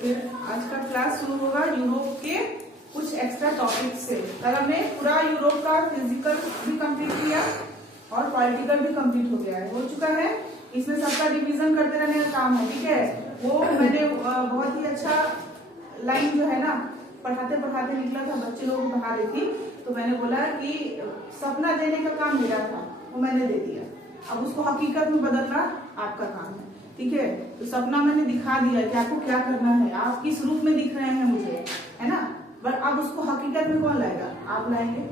फिर आज का क्लास शुरू होगा यूरोप के कुछ एक्स्ट्रा टॉपिक से। कल हमने पूरा यूरोप का फिजिकल भी कंप्लीट किया और पॉलिटिकल भी कंप्लीट हो गया है, हो चुका है। इसमें सबका रिवीजन करते रहने का काम है, ठीक है। वो मैंने बहुत ही अच्छा लाइन जो है ना पढ़ाते पढ़ाते निकला था, बच्चे लोगों को पढ़ा रही थी, तो मैंने बोला कि सपना देने का काम मेरा था, वो मैंने दे दिया, अब उसको हकीकत में बदलना आपका काम है, ठीक है। तो सपना मैंने दिखा दिया कि आपको क्या करना है, आप किस रूप में दिख रहे हैं मुझे, है ना। बट अब उसको हकीकत में कौन लाएगा, आप लाएंगे।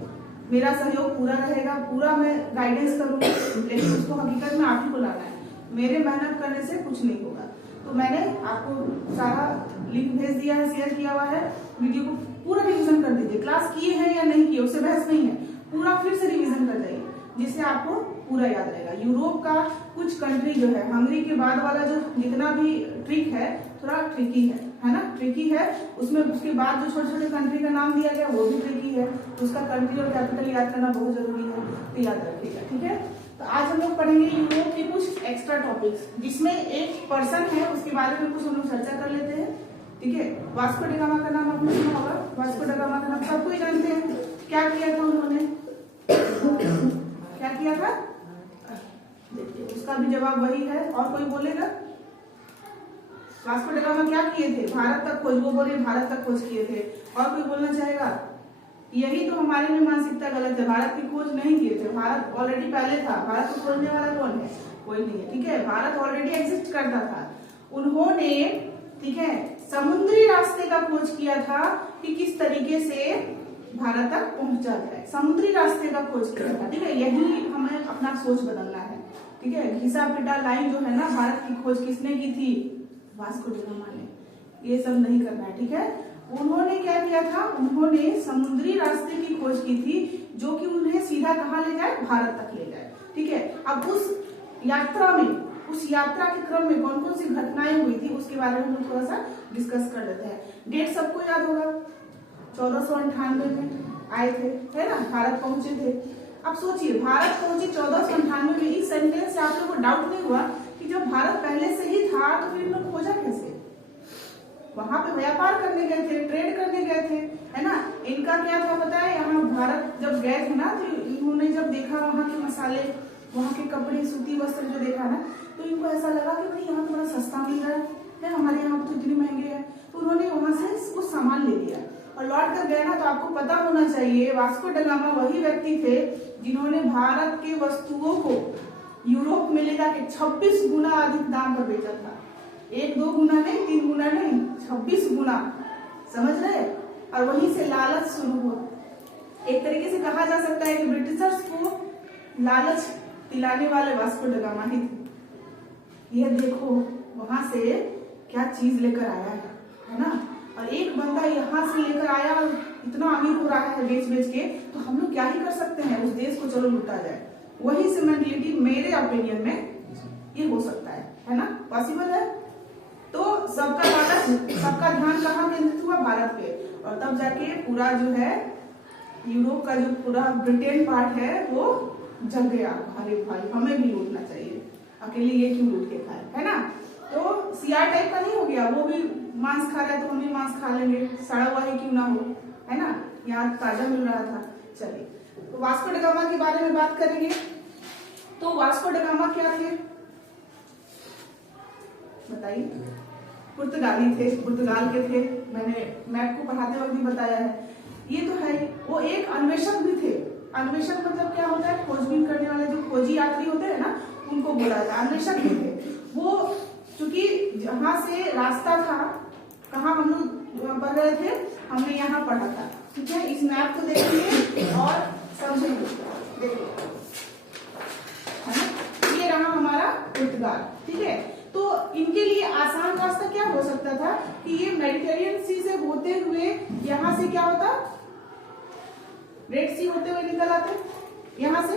मेरा सहयोग पूरा रहेगा, पूरा मैं गाइडेंस करूंगी, लेकिन उसको हकीकत में आप ही को लाना है। मेरे मेहनत करने से कुछ नहीं होगा। तो मैंने आपको सारा लिंक भेज दिया है, शेयर किया हुआ है। वीडियो को पूरा रिवीजन कर दीजिए, क्लास किए हैं या नहीं किए उससे बहस नहीं है, पूरा फिर से रिवीजन कर जाइए, जिससे आपको पूरा याद रहेगा। यूरोप का कुछ कंट्री जो है, हंगरी के बाद वाला जो जितना भी ट्रिक है थोड़ा ट्रिकी है ना, ट्रिकी है। उसमें उसके बाद जो छोटे छोटे कंट्री का नाम दिया गया वो भी ट्रिकी है, तो उसका कंट्री और कैपिटल याद करना बहुत जरूरी है, तो याद रखिएगा, ठीक है। तो आज हम लोग पढ़ेंगे यूरोप के कुछ एक्स्ट्रा टॉपिक्स, जिसमें एक पर्सन है उसके बारे में कुछ हम लोग चर्चा कर लेते हैं, ठीक है। वास्को डी गामा का नाम आपने सुना होगा, वास्को डी गामा का नाम सबको ही जानते हैं। क्या किया था उन्होंने, क्या किया था, देखिए उसका भी जवाब वही है। और कोई बोलेगा वास्को डी गामा क्या किए थे, भारत तक खोज, वो बोले भारत तक खोज किए थे। और कोई बोलना चाहेगा, यही तो हमारे में मानसिकता गलत है, भारत की खोज नहीं किए थे, भारत ऑलरेडी पहले था, भारत को खोजने वाला कौन है, कोई नहीं है, ठीक है। भारत ऑलरेडी एग्जिस्ट करता था। उन्होंने, ठीक है, समुद्री रास्ते का खोज किया था कि किस तरीके से भारत तक पहुंचा जाए, समुद्री रास्ते का खोज किया था, ठीक है। यही हमें अपना सोच बदलना है, ठीक है। घिसा पिटा लाइन जो है ना, भारत की खोज किसने की थी, वास्को डी गामा ने, ये सब नहीं करना है, ठीक है। उन्होंने क्या किया था, उन्होंने समुद्री रास्ते की खोज की थी जो कि उन्हें सीधा कहाँ ले जाए, भारत तक ले जाए, ठीक है। अब उस यात्रा में, उस यात्रा के क्रम में कौन कौन सी घटनाएं हुई थी उसके बारे में हम थोड़ा सा डिस्कस कर लेते हैं। डेट सबको याद होगा, 1498 में आए थे, है ना, भारत पहुंचे थे। अब सोचिए भारत पहुंचे 1498 में, इस सेंटेंस से आप लोगों को डाउट नहीं हुआ कि जब भारत पहले से ही था तो फिर इन लोग खोजा कैसे, वहां पे व्यापार करने गए थे, ट्रेड करने गए थे, है ना। इनका क्या था पता है, यहाँ भारत जब गए थे ना, तो इन्होंने जब देखा वहाँ के मसाले, वहाँ के कपड़े, सूती वस्त्र जो देखा ना, तो इनको ऐसा लगा कि भाई यहाँ थोड़ा सस्ता मिल रहा है, हमारे यहाँ तो इतने महंगे हैं, तो उन्होंने वहां से कुछ सामान ले लिया और लौट कर गए ना। तो आपको पता होना चाहिए वास्को डी गामा वही व्यक्ति थे जिन्होंने भारत के वस्तुओं को यूरोप में ले जाके 26 गुना अधिक दाम पर बेचा था। 1-2 गुना नहीं, 3 गुना नहीं, 26 गुना, समझ रहे। और वहीं से लालच शुरू हुआ। एक तरीके से कहा जा सकता है कि ब्रिटिशर्स को लालच दिलाने वाले वास्को डी गामा ही थे। यह देखो वहां से क्या चीज लेकर आया है ना। और एक बंदा यहाँ से लेकर आया और इतना अमीर हो रहा है बेच बेच के, तो हम लोग क्या ही कर सकते हैं, उस देश को चलो लूटा जाए। वही से मेंटलिटी मेरे ओपिनियन में ये हो सकता है ना, पॉसिबल है। तो सबका लालच, सबका ध्यान कहाँ केंद्रित हुआ, भारत पे, और तब जाके पूरा जो है यूरोप का जो पूरा ब्रिटेन पार्ट है वो जग गया। अरे भाई हमें भी लूटना चाहिए, अकेले ये क्यों लूट के खाए, है ना। तो सीआर टाइप का नहीं हो गया, वो भी मांस खा रहा है तो हम भी मांस खा लेंगे, सड़ा हुआ ही क्यों ना हो, है ना, यहाँ ताजा मिल रहा था। चलिए, तो वास्को डी गामा के बारे में बात करेंगे। तो वास्को डी गामा क्या थे बताइए, पुर्तगाली थे, पुर्तगाल के थे। मैंने मैप को पढ़ाते वक्त भी बताया है, ये तो है। वो एक अन्वेषक भी थे। अन्वेषक मतलब क्या होता है, खोजबीन करने वाले जो खोजी यात्री होते हैं ना, उनको बोला जाता है, अन्वेषक भी थे वो। चूंकि जहां से रास्ता था, कहाँ हम लोग पढ़ रहे थे, हमने यहाँ पढ़ा था, ठीक है। इस मैप को देखिए और समझेंगे, देखिए, है ना, ये रहा हमारा पुर्तगाल, ठीक है। तो इनके लिए आसान रास्ता क्या हो सकता था कि ये मेडिटेरियन सी से होते हुए यहाँ से क्या होता, रेड सी होते हुए निकल आते, यहाँ से,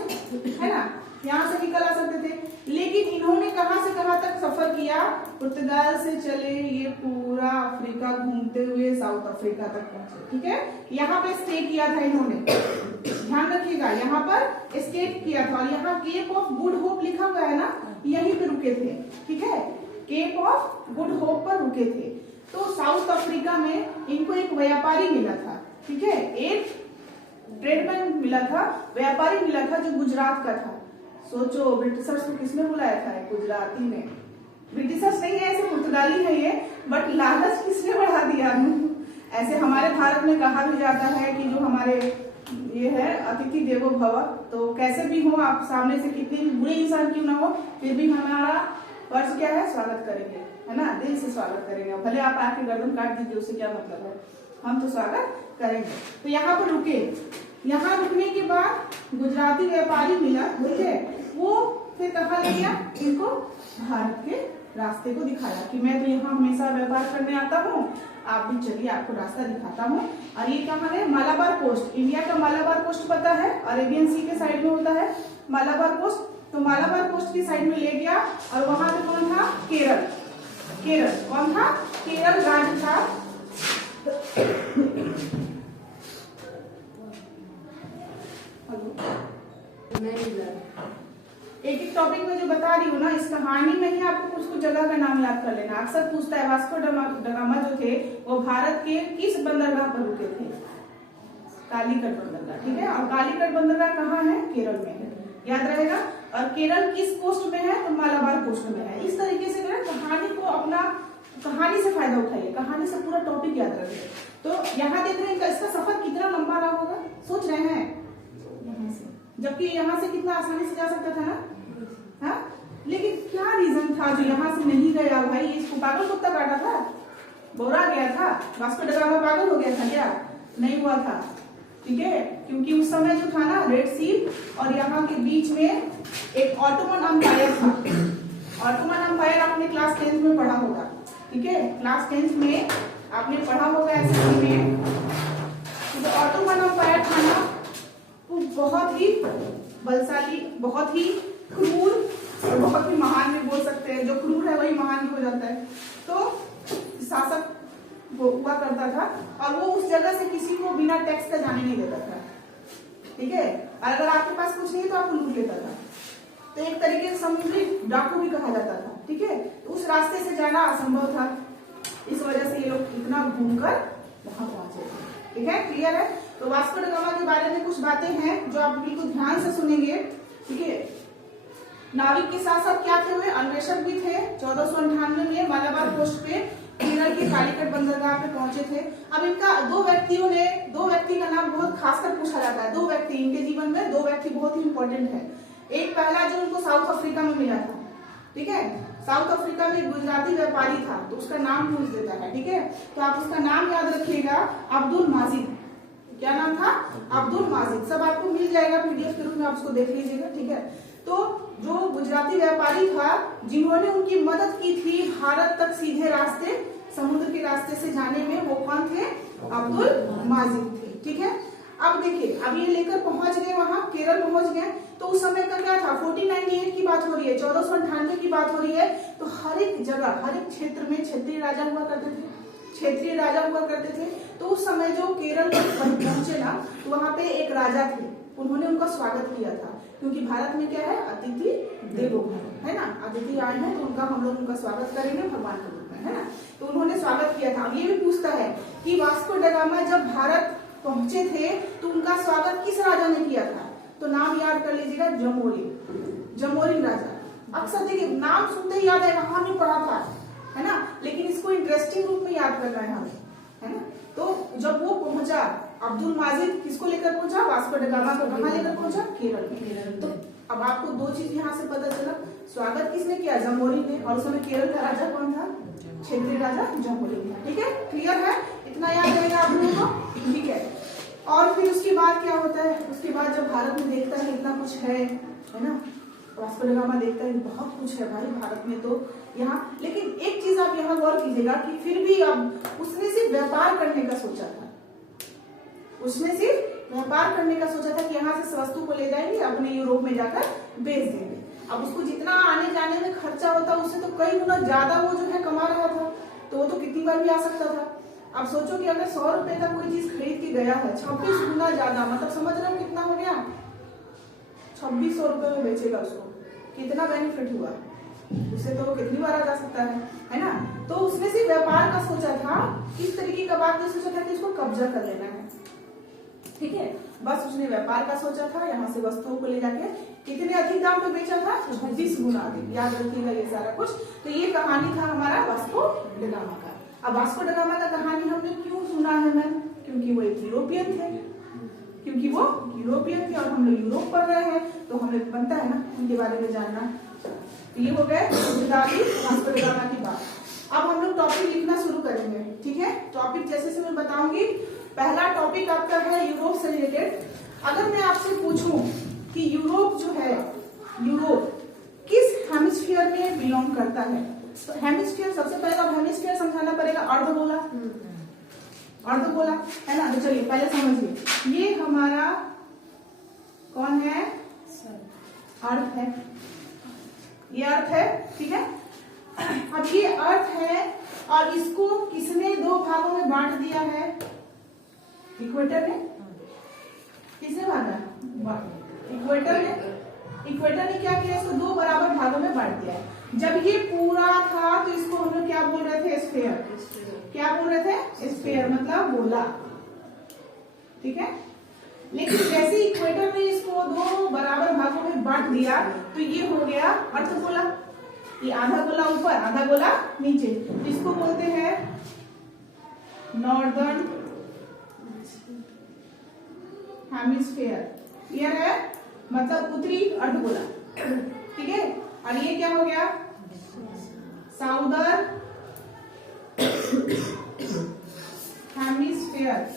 है ना, यहाँ से निकल आ सकते थे। लेकिन इन्होंने कहाँ से कहाँ तक सफर किया, पुर्तगाल से चले ये पूरा अफ्रीका घूमते हुए साउथ अफ्रीका तक पहुंचे, ठीक है। यहाँ पे स्टे किया था इन्होंने, ध्यान रखिएगा, यहाँ पर स्टे किया था। और यहाँ केप ऑफ गुड होप लिखा हुआ है ना, यहीं पे रुके थे, ठीक है, केप ऑफ गुड होप पर रुके थे। तो साउथ में इनको एक व्यापारी मिला था, ठीक है, एक ट्रेडमैन मिला था, व्यापारी मिला था जो गुजरात का था। सोचो ब्रिटिशर्स को किसने बुलाया था? गुजराती ने। ब्रिटिशर्स नहीं है, ऐसे पुर्तगाली है ये, बट लालच किसने बढ़ा दिया? ऐसे हमारे भारत में कहा भी जाता है कि जो हमारे ये है अतिथि देवो भव, तो कैसे भी हो आप सामने से कितने भी बुरे इंसान क्यों ना हो, फिर भी हमारा फर्ज क्या है? स्वागत करेंगे, है ना, दिल से स्वागत करेंगे। भले आप आके गर्दन काट दीजिए, उससे क्या मतलब है, हम तो स्वागत करेंगे। तो यहाँ पर रुके, यहाँ रुकने के बाद गुजराती व्यापारी मिला, ठीक है, वो फिर कहाँ ले गया इनको? भारत के रास्ते को दिखाया कि मैं तो यहाँ हमेशा व्यापार करने आता हूँ, आप भी चलिए आपको रास्ता दिखाता हूँ। और ये कहाँ है? मालाबार कोस्ट। इंडिया का मालाबार कोस्ट पता है, अरेबियन सी के साइड में होता है मालाबार कोस्ट। तो मालाबार कोस्ट की साइड में ले गया और वहां पे कौन था? केरल। केरल कौन था? केरल राज्य था। एक एक टॉपिक में जो बता रही हूँ ना, इस कहानी में ही आपको कुछ कुछ जगह का नाम याद कर लेना। अक्सर पूछता है वास्को ड गामा जो थे वो भारत के किस बंदरगाह पर रुके थे? कालीकट बंदरगाह, ठीक है। और कालीकट बंदरगाह कहाँ है? केरल में है, याद रहेगा। और केरल किस कोस्ट में है? तो मालाबार कोस्ट में है। इस तरीके से कहानी को अपना कहानी से फायदा उठाइए, कहानी से पूरा टॉपिक याद रखिए। तो यहाँ देख रहे हैं इसका सफर कितना लंबा रहा होगा, सोच रहे हैं? यहाँ से, जबकि यहाँ से कितना आसानी से जा सकता था ना, हाँ? लेकिन क्या रीजन था जो यहाँ से नहीं गया? भाई इसको पागल कुत्ता काटा था, बोरा गया था, वास्को ड गामा पागल हो गया था क्या? नहीं हुआ था, ठीक है। क्योंकि उस समय जो था ना रेड सी और यहाँ के बीच में एक ऑटोमन अंपायर था। ऑटोमन अंपायर आपने क्लास 10th में पढ़ा होगा, ठीक है, क्लास 10th में आपने पढ़ा होगा एसएससी में। तो ऑटोमन अंपायर था ना, वो बहुत ही बलशाली, बहुत ही क्रूर और बहुत ही महान भी बोल सकते हैं। जो क्रूर है वही महान भी हो जाता है। तो शासक वो हुआ करता था और वो उस जगह से किसी को बिना टैक्स का जाने नहीं देता था, ठीक है। और अगर आपके पास कुछ नहीं तो आपको लूट लेता था। तो एक तरीके से समुद्री डाकू भी कहा जाता था, ठीक है। तो उस रास्ते से जाना असंभव था, इस वजह से ये लोग इतना घूमकर वहां पहुंचे, ठीक है, क्लियर है। तो वास्को ड गामा के बारे में कुछ बातें हैं जो आप बिल्कुल ध्यान से सुनेंगे, ठीक है। नाविक के साथ साथ क्या थे? वे अन्वेषक भी थे। 1498 में मालाबार कोस्ट पे केरल के कालीकट बंदरगाह पे पहुंचे थे। अब इनका दो व्यक्ति का नाम बहुत खासकर पूछा जाता है। दो व्यक्ति इनके जीवन में, दो व्यक्ति बहुत ही इंपॉर्टेंट है। एक पहला जो उनको साउथ अफ्रीका में मिला था, ठीक है, साउथ अफ्रीका में गुजराती व्यापारी था, तो उसका नाम पूछ देता है, ठीक है। तो आप उसका नाम याद रखिएगा, अब्दुल माजिद। क्या नाम था? अब्दुल माजिद। सब आपको मिल जाएगा पीडीएफ के रूप में, आप उसको देख लीजिएगा, ठीक है। तो जो गुजराती व्यापारी था जिन्होंने उनकी मदद की थी भारत तक सीधे रास्ते, समुद्र के रास्ते से जाने में, वो कौन थे? अब्दुल माजिद थे, ठीक है। अब देखिए, अब ये लेकर पहुंच गए वहां, केरल पहुंच गए। तो उस समय का क्या था? 1498 की बात हो रही है, 1498 की बात हो रही है। तो हर एक जगह, हर एक क्षेत्र में क्षेत्रीय राजा हुआ करते थे, क्षेत्रीय राजा हुआ करते थे। तो उस समय जो केरल पहुंचे ना, तो वहां पे एक राजा थे, उन्होंने उनका स्वागत किया था। क्योंकि भारत में क्या है? अतिथि देवो भव, है ना। अतिथि आए हैं तो हम लोग उनका स्वागत करेंगे भगवान के रूप में, है ना। तो उन्होंने स्वागत किया था। अब ये भी पूछता है कि वास्को ड गामा जब भारत पहुंचे थे तो उनका स्वागत किस राजा ने किया था? तो नाम याद कर लीजिएगा, जमोरिन राजा। अक्सर देखिए नाम सुनते ही याद है, वहां भी पढ़ा था, है ना। लेकिन इसको इंटरेस्टिंग रूप में याद करना है हमें, है ना। तो जब वो पहुंचा, अब्दुल माजिद किसको लेकर पहुंचा? वास्को ड गामा को कहाँ लेकर पहुंचा? केरल में। तो अब आपको दो चीज यहाँ से पता चला, स्वागत किसने किया? जमोरिन ने। और उस समय केरल का राजा कौन था? क्षेत्रीय राजा जमोरिन था, ठीक है, क्लियर है। इतना याद रहेगा आप लोगों को, ठीक है। और फिर उसके बाद क्या होता है? उसके बाद जब भारत में देखता है इतना कुछ है ना, वास्को ड गामा देखता है बहुत कुछ है भाई भारत में तो यहाँ। लेकिन एक चीज आप यहाँ गौर कीजिएगा कि फिर भी अब उसने सिर्फ व्यापार करने का सोचा था, उसने सिर्फ व्यापार करने का सोचा था कि यहाँ से वस्तु को ले जाएंगे, अपने यूरोप में जाकर बेच देंगे। अब उसको जितना आने जाने में खर्चा होता उससे तो कई गुना ज्यादा वो जो है कमा रहा था, तो वो तो कितनी बार भी आ सकता था। अब सोचो कि अगर 100 रुपए का कोई चीज खरीद के गया है, 26 गुना ज्यादा, मतलब समझ रहे हो कितना हो गया? 2600 रुपए में बेचेगा उसको, कितना बेनिफिट हुआ, उससे तो कितनी बार आ जा सकता है ना। तो उसने सिर्फ व्यापार का सोचा था, किस तरीके का बात नहीं सोचा था कि इसको कब्जा कर लेना है, ठीक है। बस उसने व्यापार का सोचा था, यहाँ से वस्तुओं को ले जाके कितने अधिक दाम पे बेचा था, 26 गुना अधिक। याद रखिएगा ये सारा कुछ। तो ये कहानी था हमारा वास्को ड गामा का। अब वास्को ड गामा का कहानी हमने क्यों सुना है मैम, क्योंकि वो एक यूरोपियन थे, क्योंकि वो यूरोपियन थे और हम लोग यूरोप पढ़ रहे हैं, तो हमें बनता है ना उनके बारे में जानना। तो ये हो गए वास्को ड गामा की बात। अब हम लोग टॉपिक लिखना शुरू करेंगे, ठीक है। टॉपिक जैसे मैं बताऊंगी। पहला टॉपिक आपका है यूरोप से रिलेटेड। अगर मैं आपसे पूछूं कि यूरोप जो है, यूरोप किस हेमिस्फीयर में बिलोंग करता है, तो हेमिस्फीयर सबसे पहले आप हेमिस्फीयर समझाना पड़ेगा। अर्धगोला, अर्धगोला है ना। तो चलिए पहले समझिए, ये हमारा कौन है, अर्थ है, ये अर्थ है, ठीक है। अब ये अर्थ है और इसको किसने दो भागों में बांट दिया है, इक्वेटर ने। किसने बांटा, इक्वेटर ने। इक्वेटर ने क्या किया, इसको दो बराबर भागों में बांट दिया है। जब ये पूरा था तो इसको हम लोग क्या बोल रहे थे, स्फीयर। क्या बोल रहे थे, स्फीयर मतलब गोला, ठीक है। लेकिन जैसे इक्वेटर ने इसको दो बराबर भागों में बांट दिया तो ये हो गया अर्धगोला। ये आधा गोला ऊपर, आधा गोला नीचे। इसको बोलते हैं नॉर्दर्न हेमिस्फीयर। क्लियर है, मतलब उत्तरी अर्धगोला, ठीक है। और ये क्या हो गया, साउदर्न हेमिस्फीयर।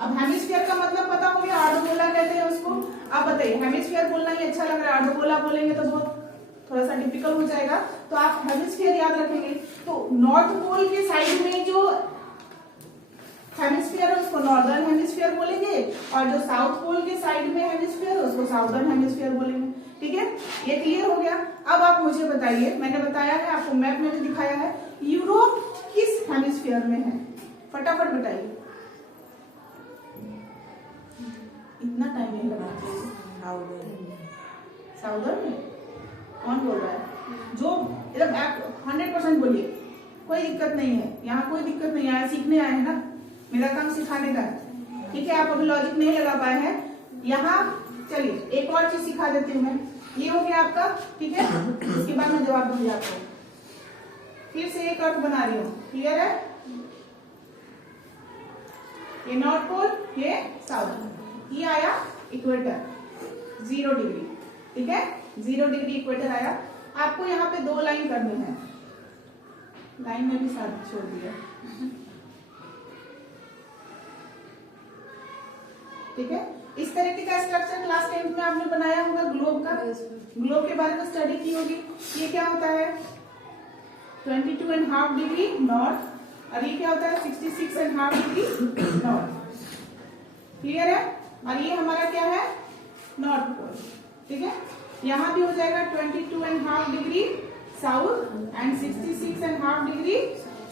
अब हेमिस्फीयर का मतलब पता हो गया, अर्धगोला कहते हैं उसको। आप बताइए, हेमिस्फीयर बोलना ही अच्छा लग रहा है, अर्धगोला बोलेंगे तो बहुत थोड़ा सा डिफिकल्ट हो जाएगा, तो आप हेमिस्फीयर याद रखेंगे। तो नॉर्थ पोल के साइड में जो हेमिस्फीयर है उसको नॉर्दर्न हेमिस्फीयर बोलेंगे, और जो साउथ पोल के साइड में हेमिस्फीयर है उसको साउदर्न हेमिस्फीयर बोलेंगे, ठीक है। ये क्लियर हो गया। अब आप मुझे बताइए, मैंने बताया है आपको, मैप में भी दिखाया है, यूरोप किस हेमिस्फीयर में है, फटाफट बताइए। इतना टाइम नहीं लगाते, साउदर्न में। कौन बोल रहा है, जो एकदम 100% बोलिए, कोई दिक्कत नहीं है, यहाँ कोई दिक्कत नहीं है, सीखने आए हैं ना, मेरा काम सिखाने का है, ठीक है। आप अभी लॉजिक नहीं लगा पाए हैं यहाँ। चलिए एक और चीज सिखा देती हूँ मैं। ये हो गया आपका, ठीक है। इसके बाद मैं जवाब दूंगी आपको। फिर से एक अर्थ बना रही हूँ, क्लियर है। ये नॉर्थ पोल, ये साउथ, ये आया इक्वेटर 0 डिग्री, ठीक है। 0 डिग्री इक्वेटर आया। आपको यहाँ पे दो लाइन करनी है, लाइन में भी साथ छोड़ दिया, ठीक है। इस तरीके का स्ट्रक्चर क्लास 10th में आपने बनाया होगा, ग्लोब का। ग्लोब के बारे में स्टडी की होगी। ये क्या होता है, 22.5 डिग्री नॉर्थ, और ये क्या होता है 66.5 डिग्री नॉर्थ, क्लियर है। और ये हमारा क्या है, नॉर्थ पोल, ठीक है। यहाँ भी हो जाएगा 22.5 degree south and 66.5 degree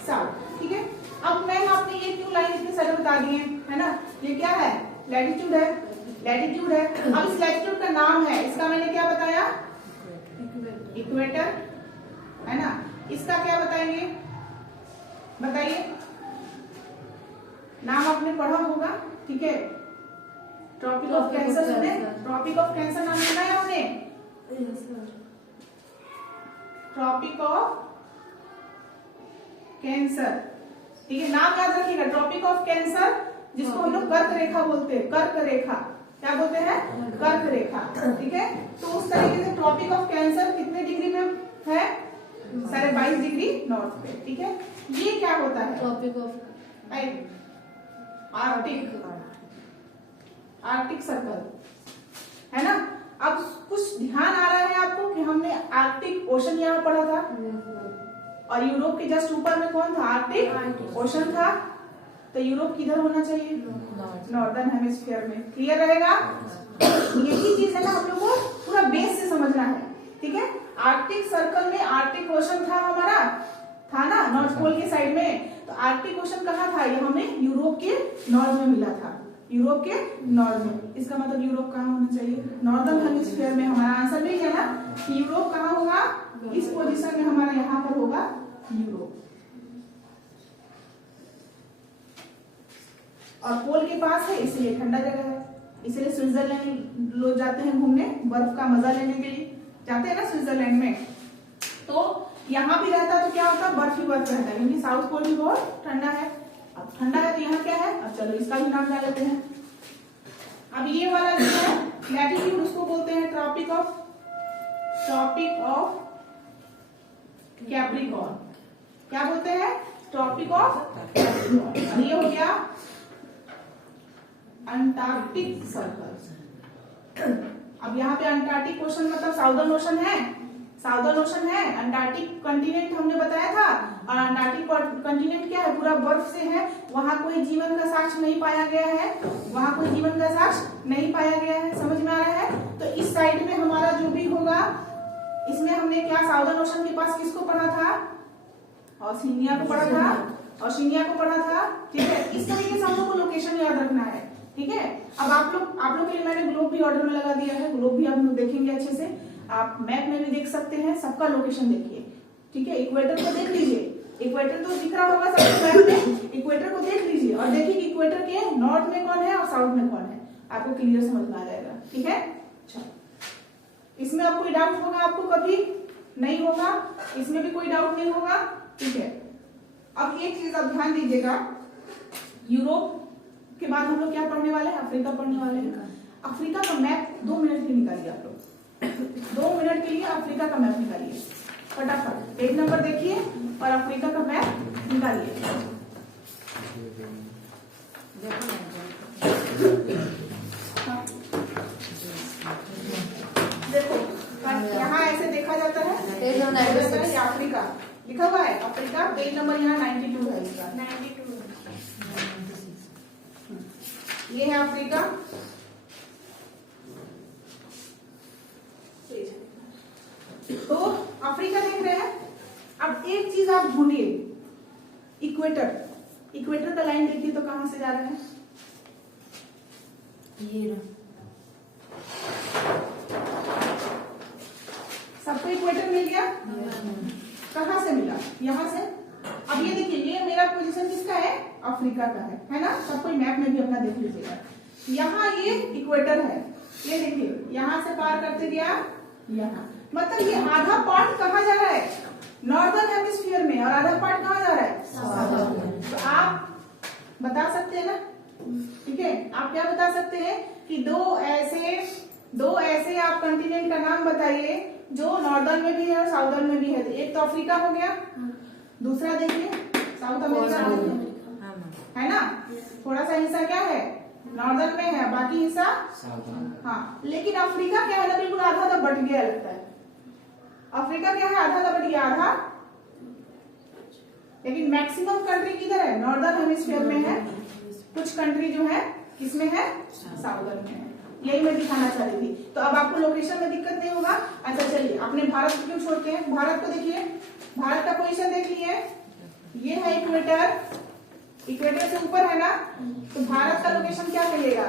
south, ठीक है। अब मैम आपने ये क्यों लाइन इतनी सारे बता दिए है ना, ये क्या है, लैटिट्यूड है, लैटिट्यूड है। अब इस लैटिट्यूड का नाम है, इसका मैंने क्या बताया, इक्वेटर, है ना। इसका क्या बताएंगे, बताइए, नाम आपने पढ़ा होगा, ठीक है। ट्रॉपिक ऑफ कैंसर सुने, ट्रॉपिक ऑफ कैंसर नाम सुना है आपने, ट्रॉपिक ऑफ कैंसर, ठीक है। नाम याद रखिएगा, ट्रॉपिक ऑफ कैंसर, जिसको हम लोग कर्क रेखा बोलते हैं, कर्क रेखा, क्या बोलते हैं, कर्क रेखा, ठीक है। तो उस तरीके से ट्रॉपिक ऑफ कैंसर कितने डिग्री में है, 22.5 डिग्री नॉर्थ पे, ठीक है। ये क्या होता है, tropic of Arctic, Arctic circle, है ना। अब कुछ ध्यान आ रहा है आपको कि हमने आर्कटिक ओशन यहाँ पढ़ा था, और यूरोप के जस्ट ऊपर में कौन था, आर्कटिक ओशन था। तो यूरोप किधर होना चाहिए, नॉर्दर्न हेमिस्फीयर में, क्लियर रहेगा। यही चीज है ना, हम लोग को पूरा बेस से समझना है, ठीक है। आर्कटिक सर्कल में आर्कटिक ओशन था हमारा, था ना, नॉर्थ पोल के साइड में। तो आर्कटिक ओशन कहाँ था, ये हमें यूरोप के नॉर्थ में मिला था, यूरोप के नॉर्थ में। इसका मतलब यूरोप कहाँ होना चाहिए, नॉर्दर्न हेमिस्फीयर में। हमारा आंसर भी है ना कि यूरोप कहाँ होगा, इस पोजीशन में हमारा यहाँ पर होगा यूरोप। और पोल के पास है इसलिए ठंडा जगह है, इसलिए स्विट्जरलैंड लोग जाते हैं घूमने, बर्फ का मजा लेने के लिए जाते हैं ना स्विट्जरलैंड में। तो यहाँ भी रहता तो क्या होता, बर्फ ही बर्फ रहता है, क्योंकि साउथ पोल भी बहुत ठंडा है। अब ठंडा है तो यहाँ क्या है, अब चलो इसका भी नाम डाल लेते हैं। अब ये वाला जो है लैटिट्यूड, उसको बोलते हैं ट्रॉपिक ऑफ कैप्रिकॉर्न। क्या बोलते हैं, ट्रॉपिक ऑफ कैप्रिकॉर्न। ये हो गया अंटार्कटिक सर्कल। अब यहाँ पे अंटार्कटिक ओशन मतलब साउदर्न ओशन है, साउदर्न ओशन है। अंटार्कटिक कंटिनेंट हमने बताया था, और अंटार्कटिक कंटिनेंट क्या है, पूरा बर्फ से है, वहां कोई जीवन का साक्ष्य नहीं पाया गया है, वहां कोई जीवन का साक्ष्य नहीं पाया गया है। समझ में आ रहा है। तो इस साइड में हमारा जो भी होगा, इसमें हमने क्या साउदर्न ओशन के पास किसको पढ़ा था, ऑस्ट्रेलिया को पढ़ा था, ऑस्ट्रेलिया को पढ़ा था। ठीक है, इस तरीके से हम लोग को लोकेशन याद रखना है। ठीक है, अब आप लोग के लिए मैंने ग्लोब भी ऑर्डर में लगा दिया है, ग्लोब भी हम लोग देखेंगे अच्छे से, आप मैप में भी देख सकते हैं, सबका लोकेशन देखिए। ठीक है, इक्वेटर को देख लीजिए, इक्वेटर तो दिख रहा होगा सबको मैप में, इक्वेटर को देख लीजिए और देखिए कि इक्वेटर के नॉर्थ में कौन है और साउथ में कौन है, आपको क्लियर समझ में आ जाएगा। ठीक है, अच्छा, इसमें अब कोई डाउट होगा आपको, कभी नहीं होगा, इसमें भी कोई डाउट नहीं होगा। ठीक है, अब एक चीज आप ध्यान दीजिएगा, यूरोप के बाद हम लोग क्या पढ़ने वाले हैं, अफ्रीका पढ़ने वाले हैं। अफ्रीका का मैप 2 मिनट के निकालिए आप लोग, 2 मिनट के लिए अफ्रीका का मैप निकालिए फटाफट। पेज नंबर देखिए और अफ्रीका का मैप निकालिए। देखो यहाँ ऐसे देखा जाता है, अफ्रीका लिखा हुआ है, अफ्रीका पेज नंबर यहाँ 92 है इसका, 92 ये है अफ्रीका। तो अफ्रीका देख रहे हैं। अब एक चीज आप ढूंढिए, इक्वेटर, इक्वेटर का लाइन देखिए तो कहां से जा रहा है, ये सबको इक्वेटर मिल गया, कहां से मिला, यहां से। अब ये देखिए, ये मेरा पोजीशन किसका है, अफ्रीका का है ना, सब कोई मैप में भी अपना देख लीजिएगा। यहाँ ये इक्वेटर है, ये देखिए यहाँ से पार करते गया यहाँ, मतलब ये आधा पार्ट कहाँ जा रहा है, नॉर्दर्न हेमिस्फीयर में, और आधा पार्ट कहाँ जा रहा है, साउथ में। तो आप बता सकते हैं ना, ठीक है, आप क्या बता सकते हैं कि दो ऐसे आप कंटिनेंट का नाम बताइए जो नॉर्दर्न में भी है और साउदर्न में भी है। एक तो अफ्रीका हो गया, दूसरा देखिए साउथ अमेरिका है ना, थोड़ा सा हिस्सा क्या है नॉर्दर्न में है, बाकी हिस्सा हाँ। लेकिन अफ्रीका क्या है ना, बिल्कुल आधा आधा बट गया लगता है। अफ्रीका क्या है, आधा आधा बट गया, आधा। लेकिन मैक्सिमम कंट्री किधर है, नॉर्दर्न हेमिस्फीयर में है, कुछ कंट्री जो है किसमें है, साउदर्न में है। यही मैं दिखाना चाह रही थी। तो अब आपको लोकेशन में दिक्कत नहीं होगा। अच्छा चलिए, अपने भारत को क्यों छोड़ते हैं, भारत को देखिए, भारत का पोजीशन देख लिए, ये है इक्वेटर, इक्वेटर से ऊपर है ना, तो भारत का लोकेशन क्या मिलेगा,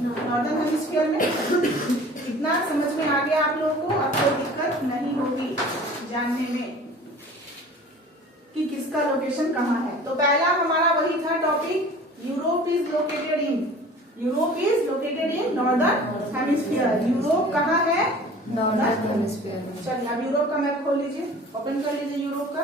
नॉर्दर्न हेमिस्फीयर में। इतना समझ में आ गया आप लोगों को, अब कोई दिक्कत नहीं होगी जानने में कि किसका लोकेशन कहाँ है। तो पहला हमारा वही था topic, Europe is located in northern hemisphere. Europe कहाँ है, नॉर्दर्न हेमिस्फीयर में। चलिए अब यूरोप का मैप खोल लीजिए, ओपन कर लीजिए यूरोप का।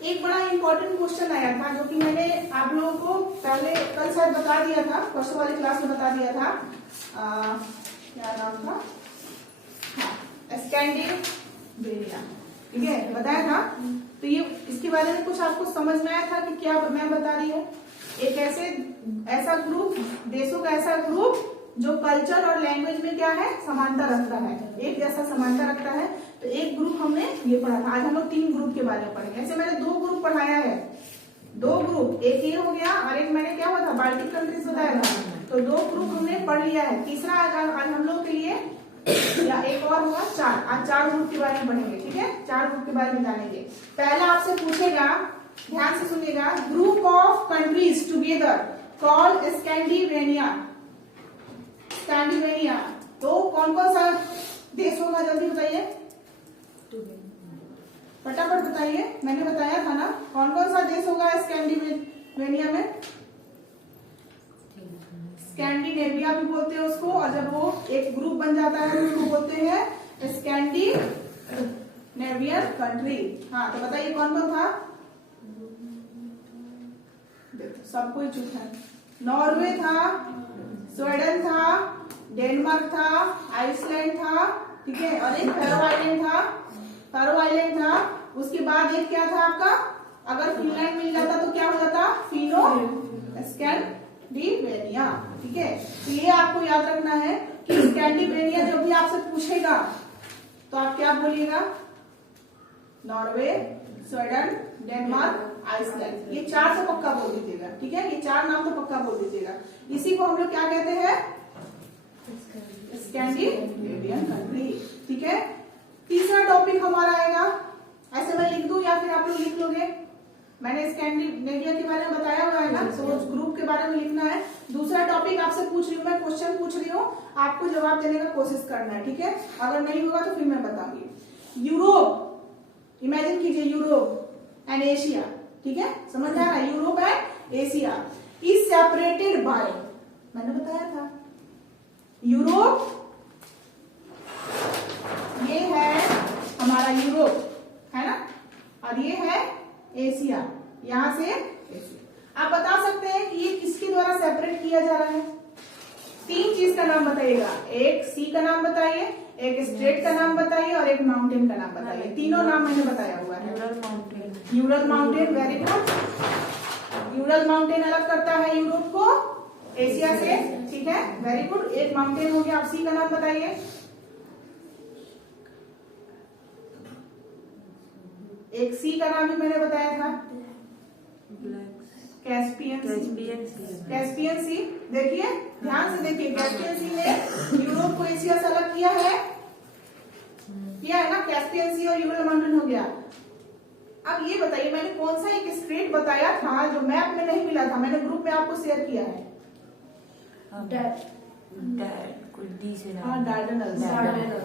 एक बड़ा इंपॉर्टेंट क्वेश्चन आया था जो कि मैंने आप लोगों को पहले कल शायद बता दिया था, फर्स्ट वाली क्लास में बता दिया था, क्या नाम था, हाँ स्कैंडिनेविया, ठीक है बताया था। तो ये इसके बारे में कुछ आपको समझ में आया था कि क्या मैं बता रही हूँ। एक ऐसा ग्रुप, देशों का ऐसा ग्रुप जो कल्चर और लैंग्वेज में क्या है, समानता रखता है, एक जैसा समानता रखता है। तो एक ग्रुप हमने ये पढ़ा था। आज हम लोग 3 ग्रुप के बारे में पढ़ेंगे। ऐसे मैंने 2 ग्रुप पढ़ाया है, 2 ग्रुप, एक ये हो गया और एक मैंने क्या हुआ था, बाल्टिक कंट्रीज बताया था। तो 2 ग्रुप हमने पढ़ लिया है, तीसरा आज हम लोग के लिए या एक और होगा 4। आज 4 ग्रुप के बारे में पढ़ेंगे, ठीक है, 4 ग्रुप के बारे में जानेंगे। पहला आपसे पूछेगा, ध्यान से सुनिएगा, group of countries together called Scandinavia. Scandinavia तो कौन कौन सा देश होगा, जल्दी बताइए, फटाफट बताइए। मैंने बताया था ना, कौन कौन सा देश होगा स्कैंडिनेविया में? स्कैंडिनेविया भी बोलते हैं उसको, और जब वो एक ग्रुप बन जाता है उसको बोलते हैं स्कैंडिनेवियन कंट्री। हाँ, तो बताइए कौन कौन था? सब कोई चुप है। नॉर्वे था, स्वीडन था, डेनमार्क था, आइसलैंड था, ठीक है, और एक फैरो आइलैंड था। उसके बाद एक क्या था आपका, अगर फिनलैंड मिल जाता तो क्या हो जाता? फिनो स्कैंडिनेविया, ठीक है। तो ये आपको याद रखना है कि स्कैंडिनेविया जब भी आपसे पूछेगा तो आप क्या बोलिएगा? नॉर्वे, स्वीडन, डेनमार्क, आइसलैंड, ये 4 तो पक्का बोल दीजिएगा, ठीक है। ये 4 नाम तो पक्का बोल दीजिएगा। इसी को हम लोग क्या कहते हैं? स्कैंडिनेवियन कंट्री, ठीक है। तीसरा टॉपिक हमारा आएगा, ऐसे मैं लिख दूं या फिर आप लोग लिख लोगे? मैंने स्कैंडिनेविया के बारे में बताया हुआ है ना, तो उस ग्रुप के बारे में लिखना है। दूसरा टॉपिक आपसे पूछ रही हूँ मैं, क्वेश्चन पूछ रही हूँ, आपको जवाब देने का कोशिश करना है, ठीक है। अगर नहीं होगा तो फिर मैं बताऊंगी। यूरोप, इमेजिन कीजिए, यूरोप एंड एशिया, ठीक है, समझ आ रहा है? Europe and Asia is separated by, मैंने बताया था, यूरोप, ये है हमारा यूरोप, है ना, और ये है एशिया, यहां से एशिया। आप बता सकते हैं कि ये किसके द्वारा सेपरेट किया जा रहा है? 3 चीज का नाम बताइएगा, एक सी का नाम बताइए, एक स्टेट का नाम बताइए, और एक माउंटेन का नाम बताइए। तीनों नाम मैंने बताया हुआ है। Ural mountain, very good. Ural mountain अलग करता है यूरोप को एशिया से, ठीक है, वेरी गुड। एक माउंटेन हो गया। आप सी का नाम बताइए। एक सी का नाम भी मैंने बताया था, कैस्पियन सी। देखिए, ध्यान से देखिए, कैस्पियन सी ने यूरोप को एशिया से अलग किया है ना, कैस्पियन सी और यूरल माउंटेन हो गया। अब ये बताइए, मैंने कौन सा एक स्टेट बताया था जो मैप में नहीं मिला था, मैंने ग्रुप में आपको शेयर किया है?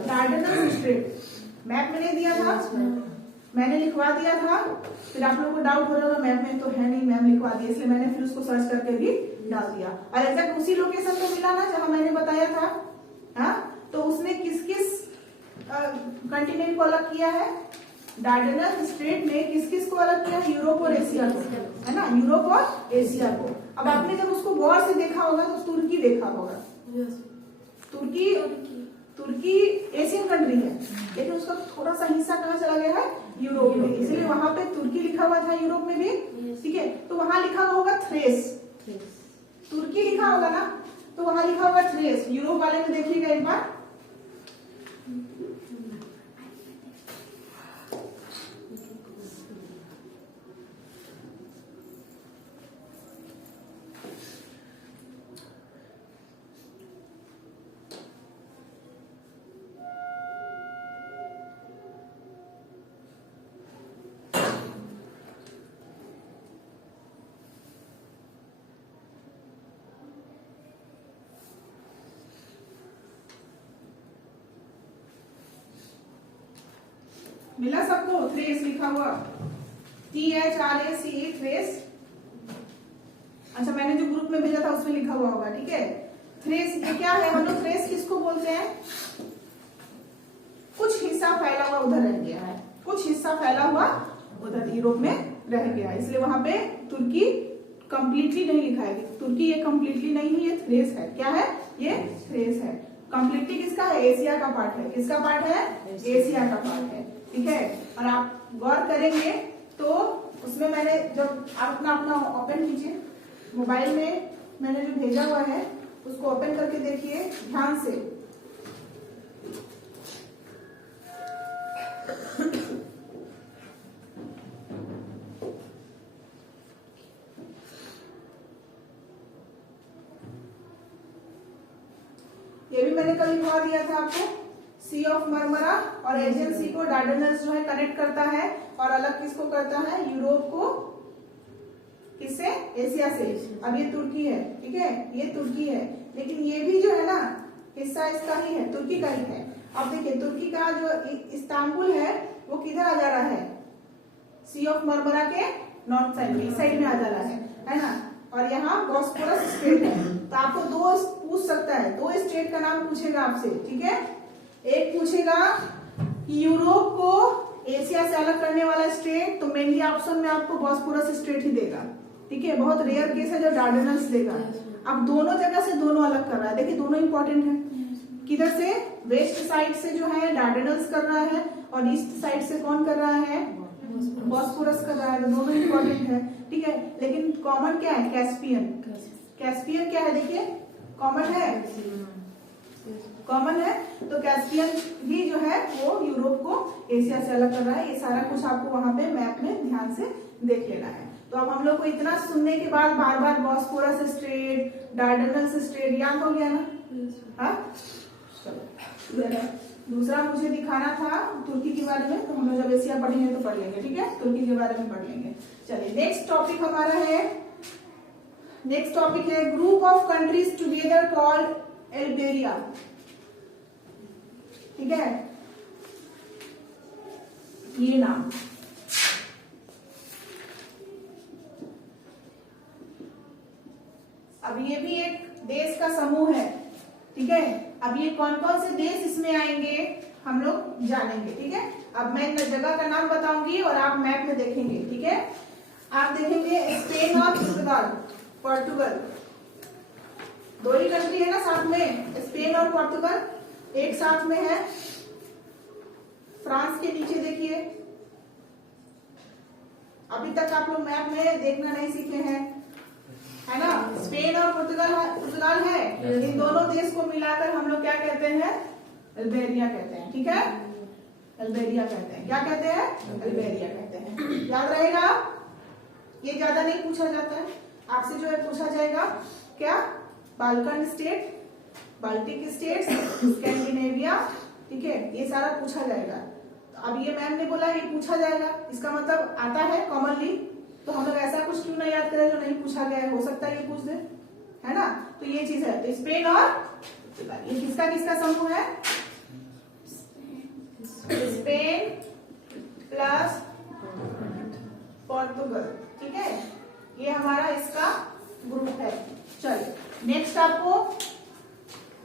डार्डेनल्स स्टेट मैप में नहीं दिया था, मैंने लिखवा दिया था। फिर आप लोगों को डाउट हो रहा होगा मैप में तो है नहीं, मैम लिखवा दिया, इसलिए मैंने फिर उसको सर्च करके भी डाल दिया। और एग्जैक्ट उसी लोकेशन पे मिला ना जहां मैंने बताया था। हाँ, तो उसने किस किस कंटिनेंट को अलग किया है? डार्डेनल स्टेट ने किस किस को अलग किया? यूरोप और एशिया को, है ना, यूरोप और एशिया को। अब आपने जब उसको गौर से देखा होगा तो तुर्की देखा होगा। तुर्की एशियन कंट्री है, लेकिन उसका थोड़ा सा हिस्सा कहाँ चला गया है? यूरोप में, इसलिए वहां पे तुर्की लिखा हुआ था यूरोप में भी, ठीक है। तो वहां लिखा हुआ होगा थ्रेस, तुर्की लिखा होगा ना, तो वहां लिखा होगा थ्रेस। यूरोप वाले में देखिएगा एक बार, मिला सबको? थ्रेस लिखा हुआ, THRACE, थ्रेस। अच्छा, मैंने जो ग्रुप में भेजा था उसमें लिखा हुआ होगा, ठीक है। थ्रेस ये क्या है? हम लोग थ्रेस किसको बोलते हैं? कुछ हिस्सा फैला हुआ उधर रह गया है, कुछ हिस्सा फैला हुआ उधर यूरोप में रह गया, इसलिए वहां पे तुर्की कंप्लीटली नहीं लिखा है। तुर्की ये कंप्लीटली नहीं है, ये थ्रेस है। क्या है? ये थ्रेस है। कंप्लीटली किसका है? एशिया का पार्ट है। किसका पार्ट है? एशिया का पार्ट है, ठीक है। और आप गौर करेंगे तो उसमें मैंने जब आप अपना ओपन कीजिए, मोबाइल में मैंने जो भेजा हुआ है उसको ओपन करके देखिए ध्यान से। ये भी मैंने कल लिखवा दिया था आपको। सी ऑफ मरमरा और एजियन सी को डार्डेनल्स जो है कनेक्ट करता है, और अलग किसको करता है? यूरोप को किससे? एशिया से। अब ये तुर्की है, ठीक है, ये तुर्की है, लेकिन ये भी जो है ना हिस्सा इसका ही है, तुर्की का ही है। अब देखिए तुर्की का जो इस्तांबुल है वो किधर आ जा रहा है, सी ऑफ मरमरा के नॉर्थ साइड में, इस साइड में आ जा रहा है ना। और यहाँ बॉस्फोरस स्टेट है। तो आपको दो पूछ सकता है, दो स्टेट का नाम पूछेगा आपसे, ठीक है। एक पूछेगा कि यूरोप को एशिया से अलग करने वाला स्टेट, तो मेनली ऑप्शन में आपको बॉस्फोरस स्टेट ही देगा, ठीक है। बहुत रेयर केस है जो डार्डेनल्स देगा। अब दोनों जगह से दोनों अलग कर रहा है, देखिए दोनों इंपॉर्टेंट है। किधर से, वेस्ट साइड से जो है डार्डेनल्स कर रहा है, और ईस्ट साइड से कौन कर रहा है, बॉस्फोरस कर रहा है। तो दोनों इंपॉर्टेंट है, ठीक है। लेकिन कॉमन क्या है, कैस्पियन। कैस्पियन क्या है, देखिए कॉमन है, कॉमन है। तो कैस्पियन भी जो है वो यूरोप को एशिया से अलग कर रहा है। ये सारा कुछ आपको वहां पे मैप में ध्यान से देख लेना है। तो अब हम लोग को इतना सुनने के बाद बार बार बॉस्फोरस स्ट्रेट, डार्डेनल्स स्ट्रेट याद हो गया ना। हाँ चलो, दूसरा मुझे दिखाना था तुर्की के बारे में, तो हम लोग जब एशिया पढ़ेंगे तो पढ़ लेंगे, ठीक है। तुर्की के बारे में पढ़ लेंगे। चलिए नेक्स्ट टॉपिक हमारा है, नेक्स्ट टॉपिक है group of countries together called अल्बेरिया, ठीक है। ये नाम अब ये भी एक देश का समूह है, ठीक है। अब ये कौन कौन से देश इसमें आएंगे हम लोग जानेंगे, ठीक है। अब मैं जगह का नाम बताऊंगी और आप मैप में देखेंगे, ठीक है। आप देखेंगे स्पेन और पुर्तगाल, पोर्टुगल, दो ही कंट्री है ना साथ में, स्पेन और पोर्टुगल एक साथ में है। फ्रांस के नीचे देखिए, अभी तक आप लोग मैप में देखना नहीं सीखे हैं, है ना। स्पेन और पुर्तगाल है, इन दोनों देश को मिलाकर हम लोग क्या कहते हैं, अल्बेरिया कहते हैं, ठीक है। अल्बेरिया कहते हैं, क्या कहते हैं, अल्बेरिया कहते हैं। याद रहेगा, ये ज्यादा नहीं पूछा जाता है आपसे, जो है पूछा जाएगा क्या, Balkan state, Baltic states, Scandinavia, ठीक है, ये सारा पूछा जाएगा। तो अब ये मैम ने बोला ये पूछा जाएगा, इसका मतलब आता है कॉमनली। तो हम लोग ऐसा कुछ क्यों ना याद करें जो नहीं पूछा गया है, हो सकता है ये पूछ दे, है ना। तो ये चीज है। तो स्पेन और ये किसका किसका समूह है, स्पेन प्लस पोर्तुगल, ठीक है। ये हमारा इसका ग्रुप है। चलिए नेक्स्ट, आपको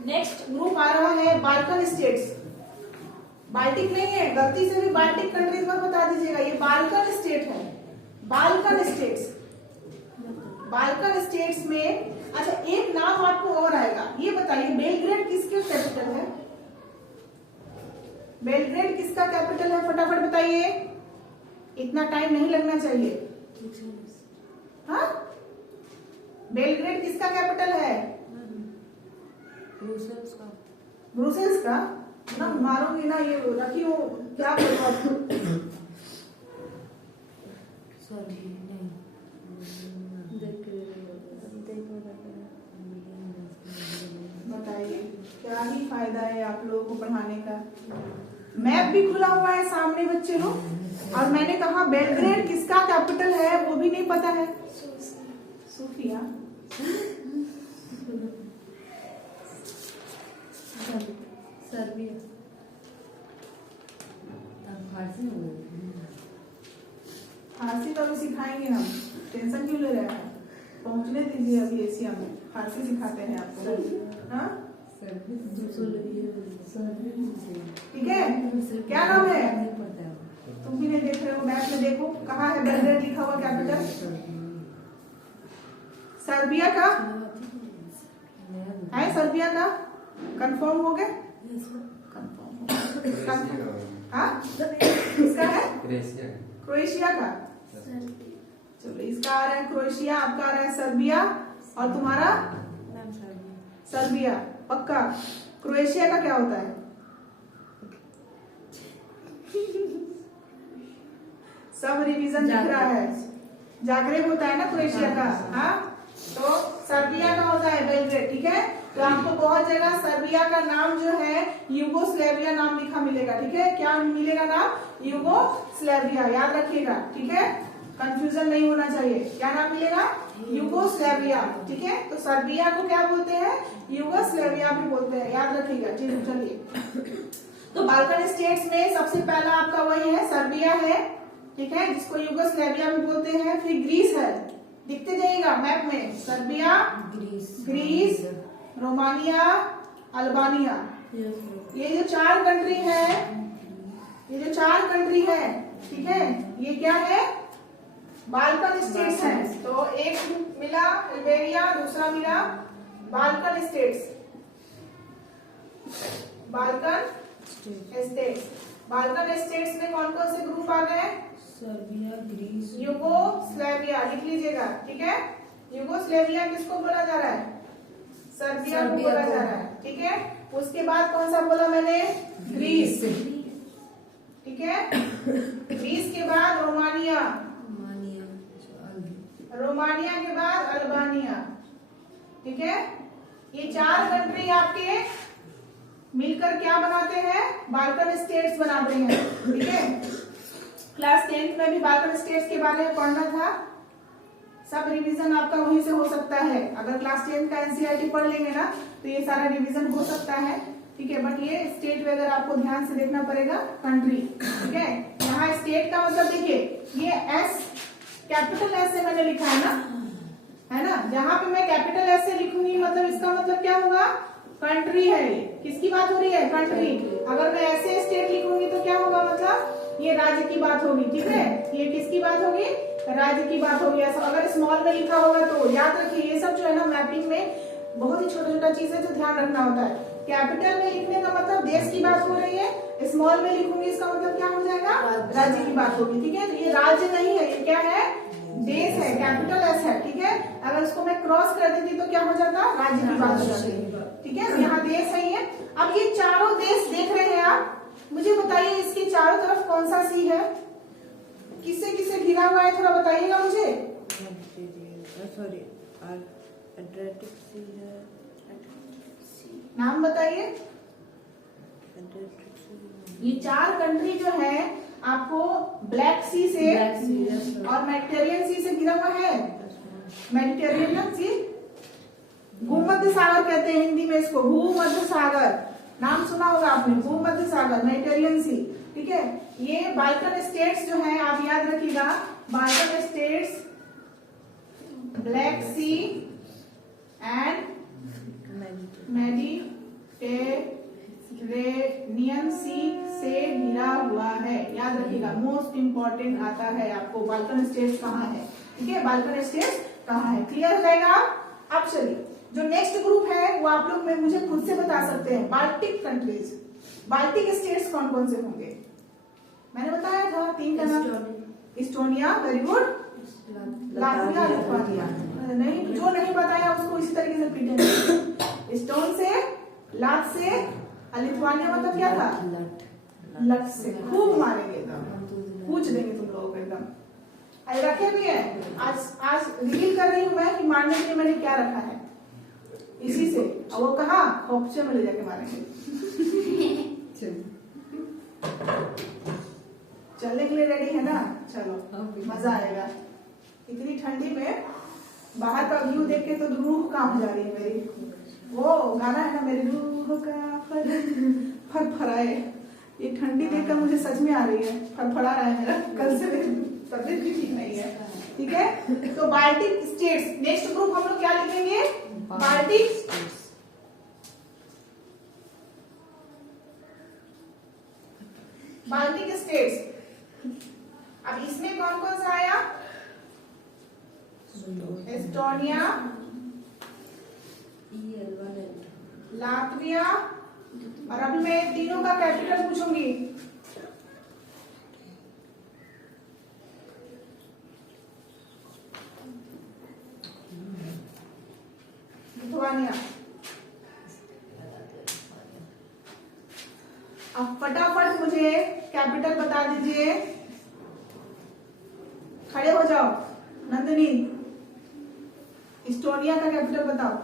नेक्स्ट ग्रुप आ रहा है बाल्कन स्टेट्स। बाल्टिक नहीं है, गलती से भी बाल्टिक कंट्रीज मत बता दीजिएगा, ये बाल्कन स्टेट है, बाल्कन स्टेट्स। बाल्कन स्टेट्स में अच्छा एक नाम आपको और आएगा, ये बताइए बेलग्रेड किसके कैपिटल है, बेलग्रेड किसका कैपिटल है, फटाफट बताइए, इतना टाइम नहीं लगना चाहिए। हाँ, बेलग्रेड किसका कैपिटल है, ब्रुसेल्स का। ब्रुसेल्स का ना, मारूंगी ना, ये रखी हो क्या बताइए, क्या ही फायदा है आप लोगों को पढ़ाने का। मैप भी खुला हुआ है सामने बच्चे लोग, और मैंने कहा बेलग्रेड किसका कैपिटल है वो भी नहीं पता है। सोफिया, सर्बिया, फारसी तो अभी सिखाएंगे हम, टेंशन क्यों ले रहे हैं, पहुंचने दीजिए अभी एशिया में, फारसी सिखाते हैं आपको। हाँ ठीक है, क्या नाम है, तुम भी नहीं देख रहे हो, मैप में देखो कहाँ है बेलग्रेड लिखा हुआ कैपिटल, सर्बिया का है, सर्बिया का कंफर्म हो गया, कंफर्म। हाँ किसका है, क्रोएशिया का। चलो इसका आ रहा है क्रोएशिया, आपका आ रहा है सर्बिया, और तुम्हारा सर्बिया पक्का। क्रोएशिया का क्या होता है, सब रिवीजन दिख रहा है, जागरेब होता है ना क्रोएशिया का। हाँ तो सर्बिया का होता है बेलग्रेड, ठीक है। तो आपको बहुत जगह सर्बिया का नाम जो है यूगोस्लेविया नाम लिखा मिलेगा, ठीक है। क्या मिलेगा नाम, यूगोस्लेविया, याद रखिएगा, ठीक है। कंफ्यूजन नहीं होना चाहिए। क्या नाम मिलेगा? यूगोस्लाविया। ठीक है, तो सर्बिया को क्या बोलते हैं? यूगोस्लाविया भी बोलते हैं, याद रखिएगा। ठीक है, चलिए। तो बाल्कन स्टेट्स में सबसे पहला आपका वही है, सर्बिया है। ठीक है, जिसको यूगोस्लाविया भी बोलते हैं। फिर ग्रीस है, दिखते जाइएगा मैप में, सर्बिया, ग्रीस, रोमानिया, अल्बानिया। ये जो 4 कंट्री है, ये जो 4 कंट्री है, ठीक है, ये क्या है? बाल्कन स्टेट्स हैं। तो एक मिला अल्बेनिया, दूसरा मिला Balkan states. Balkan states, Balkan states में कौन कौन से ग्रुप आ गए? सर्बिया, ग्रीस, यूगोस्लाविया, लिख लीजिएगा। ठीक है, यूगोस्लाविया किसको बोला जा रहा है? सर्बिया को बोला जा रहा है। ठीक है, उसके बाद कौन सा बोला मैंने? ग्रीस। ठीक है, ग्रीस के बाद रोमानिया, रोमानिया के बाद अल्बानिया। ठीक है, ये 4 कंट्री आपके मिलकर क्या बनाते हैं? बाल्कन स्टेट्स बनाते हैं। ठीक है, क्लास 10th में भी बाल्कन स्टेट्स के बारे में पढ़ना था। सब रिवीजन आपका वहीं से हो सकता है। अगर क्लास 10th का एनसीईआरटी पढ़ लेंगे ना तो ये सारा रिवीजन हो सकता है। ठीक है, बट ये स्टेट वगैरह आपको ध्यान से देखना पड़ेगा, कंट्री। ठीक है, यहाँ स्टेट का मतलब देखिए, ये एस, कैपिटल एस से मैंने लिखा है ना। जहां पे मैं कैपिटल एस से लिखूंगी मतलब इसका मतलब क्या होगा? कंट्री है। किसकी बात हो रही है? कंट्री। अगर मैं ऐसे स्टेट लिखूंगी तो क्या होगा? मतलब ये राज्य की बात होगी। ठीक है, ये किसकी बात होगी? राज्य की बात होगी। ऐसा अगर स्मॉल में लिखा होगा तो याद रखिए, ये सब जो है ना मैपिंग में बहुत ही छोटा छोटा चीज है जो ध्यान रखना होता है। कैपिटल में लिखने का मतलब देश की बात हो रही है, स्मॉल में लिखूंगी इसका मतलब क्या हो जाएगा? राज्य की बात होगी। ठीक है, तो ये राज्य नहीं है, ये क्या है? देश है, कैपिटल एस है। ठीक है, अगर इसको मैं क्रॉस कर देती तो क्या हो जाता? राज्य की बात हो जाती। ठीक है, तो यहाँ देश है ये। अब ये चारों देश देख रहे हैं आप, मुझे बताइए इसके चारों तरफ कौन सा सी है? किससे किससे घिरा हुआ है, थोड़ा बताइएगा मुझे। सॉरी, एड्रियाटिक सी है। नाम बताइए। ये 4 कंट्री जो है आपको ब्लैक सी से और मेडिटेरियन सी से घिरा हुआ है। मेडिटेरियन सी, भूमध्य सागर कहते हैं हिंदी में इसको, भूमध्य सागर। नाम सुना होगा आपने, भूमध्य सागर, मेडिटेरियन सी। ठीक है, ये बाल्कन स्टेट्स जो है आप याद रखिएगा, Balkan states Black Sea and Mediterranean Sea से घिरा हुआ है। याद रखिएगा, मोस्ट इंपॉर्टेंट आता है आपको, बाल्कन स्टेट्स कहाँ है। ठीक है, बाल्कन स्टेट्स कहाँ है, क्लियर हो जाएगा। अब चलिए, जो नेक्स्ट ग्रुप है वो आप लोग में मुझे खुद से बता सकते हैं। बाल्टिक कंट्रीज, बाल्टिक स्टेट्स कौन कौन से होंगे? मैंने बताया था 3 का नाम। Estonia, very good. Latvia, Lithuania. नहीं, जो नहीं बताया उसको इसी तरीके से पीटेंगे। स्टोन से, लात से, लिथुआनिया मतलब क्या था? लट से खूब मारेंगे, एकदम पूछ देंगे तुम लोगों को एकदम। अरे रखे भी है, आज रिवील कर रही हूँ मैं कि मारने के लिए मैंने क्या रखा है, इसी से। और वो कहा खोपचे में ले जाके मारेंगे। चलने के लिए रेडी है ना? चलो, मजा आएगा। इतनी ठंडी में बाहर का व्यू देख के तो रूह कांप जा रही है मेरी। वो गाना है ना, मेरी रूह का फरफराए। ये ठंडी देखकर मुझे सच में आ रही है, फड़फड़ा रहा है मेरा। कल से तबीयत भी ठीक नहीं है। ठीक है, तो बाल्टिक स्टेट्स, नेक्स्ट ग्रुप हम लोग क्या लिखेंगे? Baltic states. Baltic states. अब इसमें कौन कौन सा आया? एस्टोनिया, लातविया, और अभी मैं तीनों का कैपिटल पूछूंगी। लिथुआनिया। अब फटाफट मुझे कैपिटल बता दीजिए, खड़े हो जाओ। नंदिनी, इस्टोनिया का कैपिटल बताओ।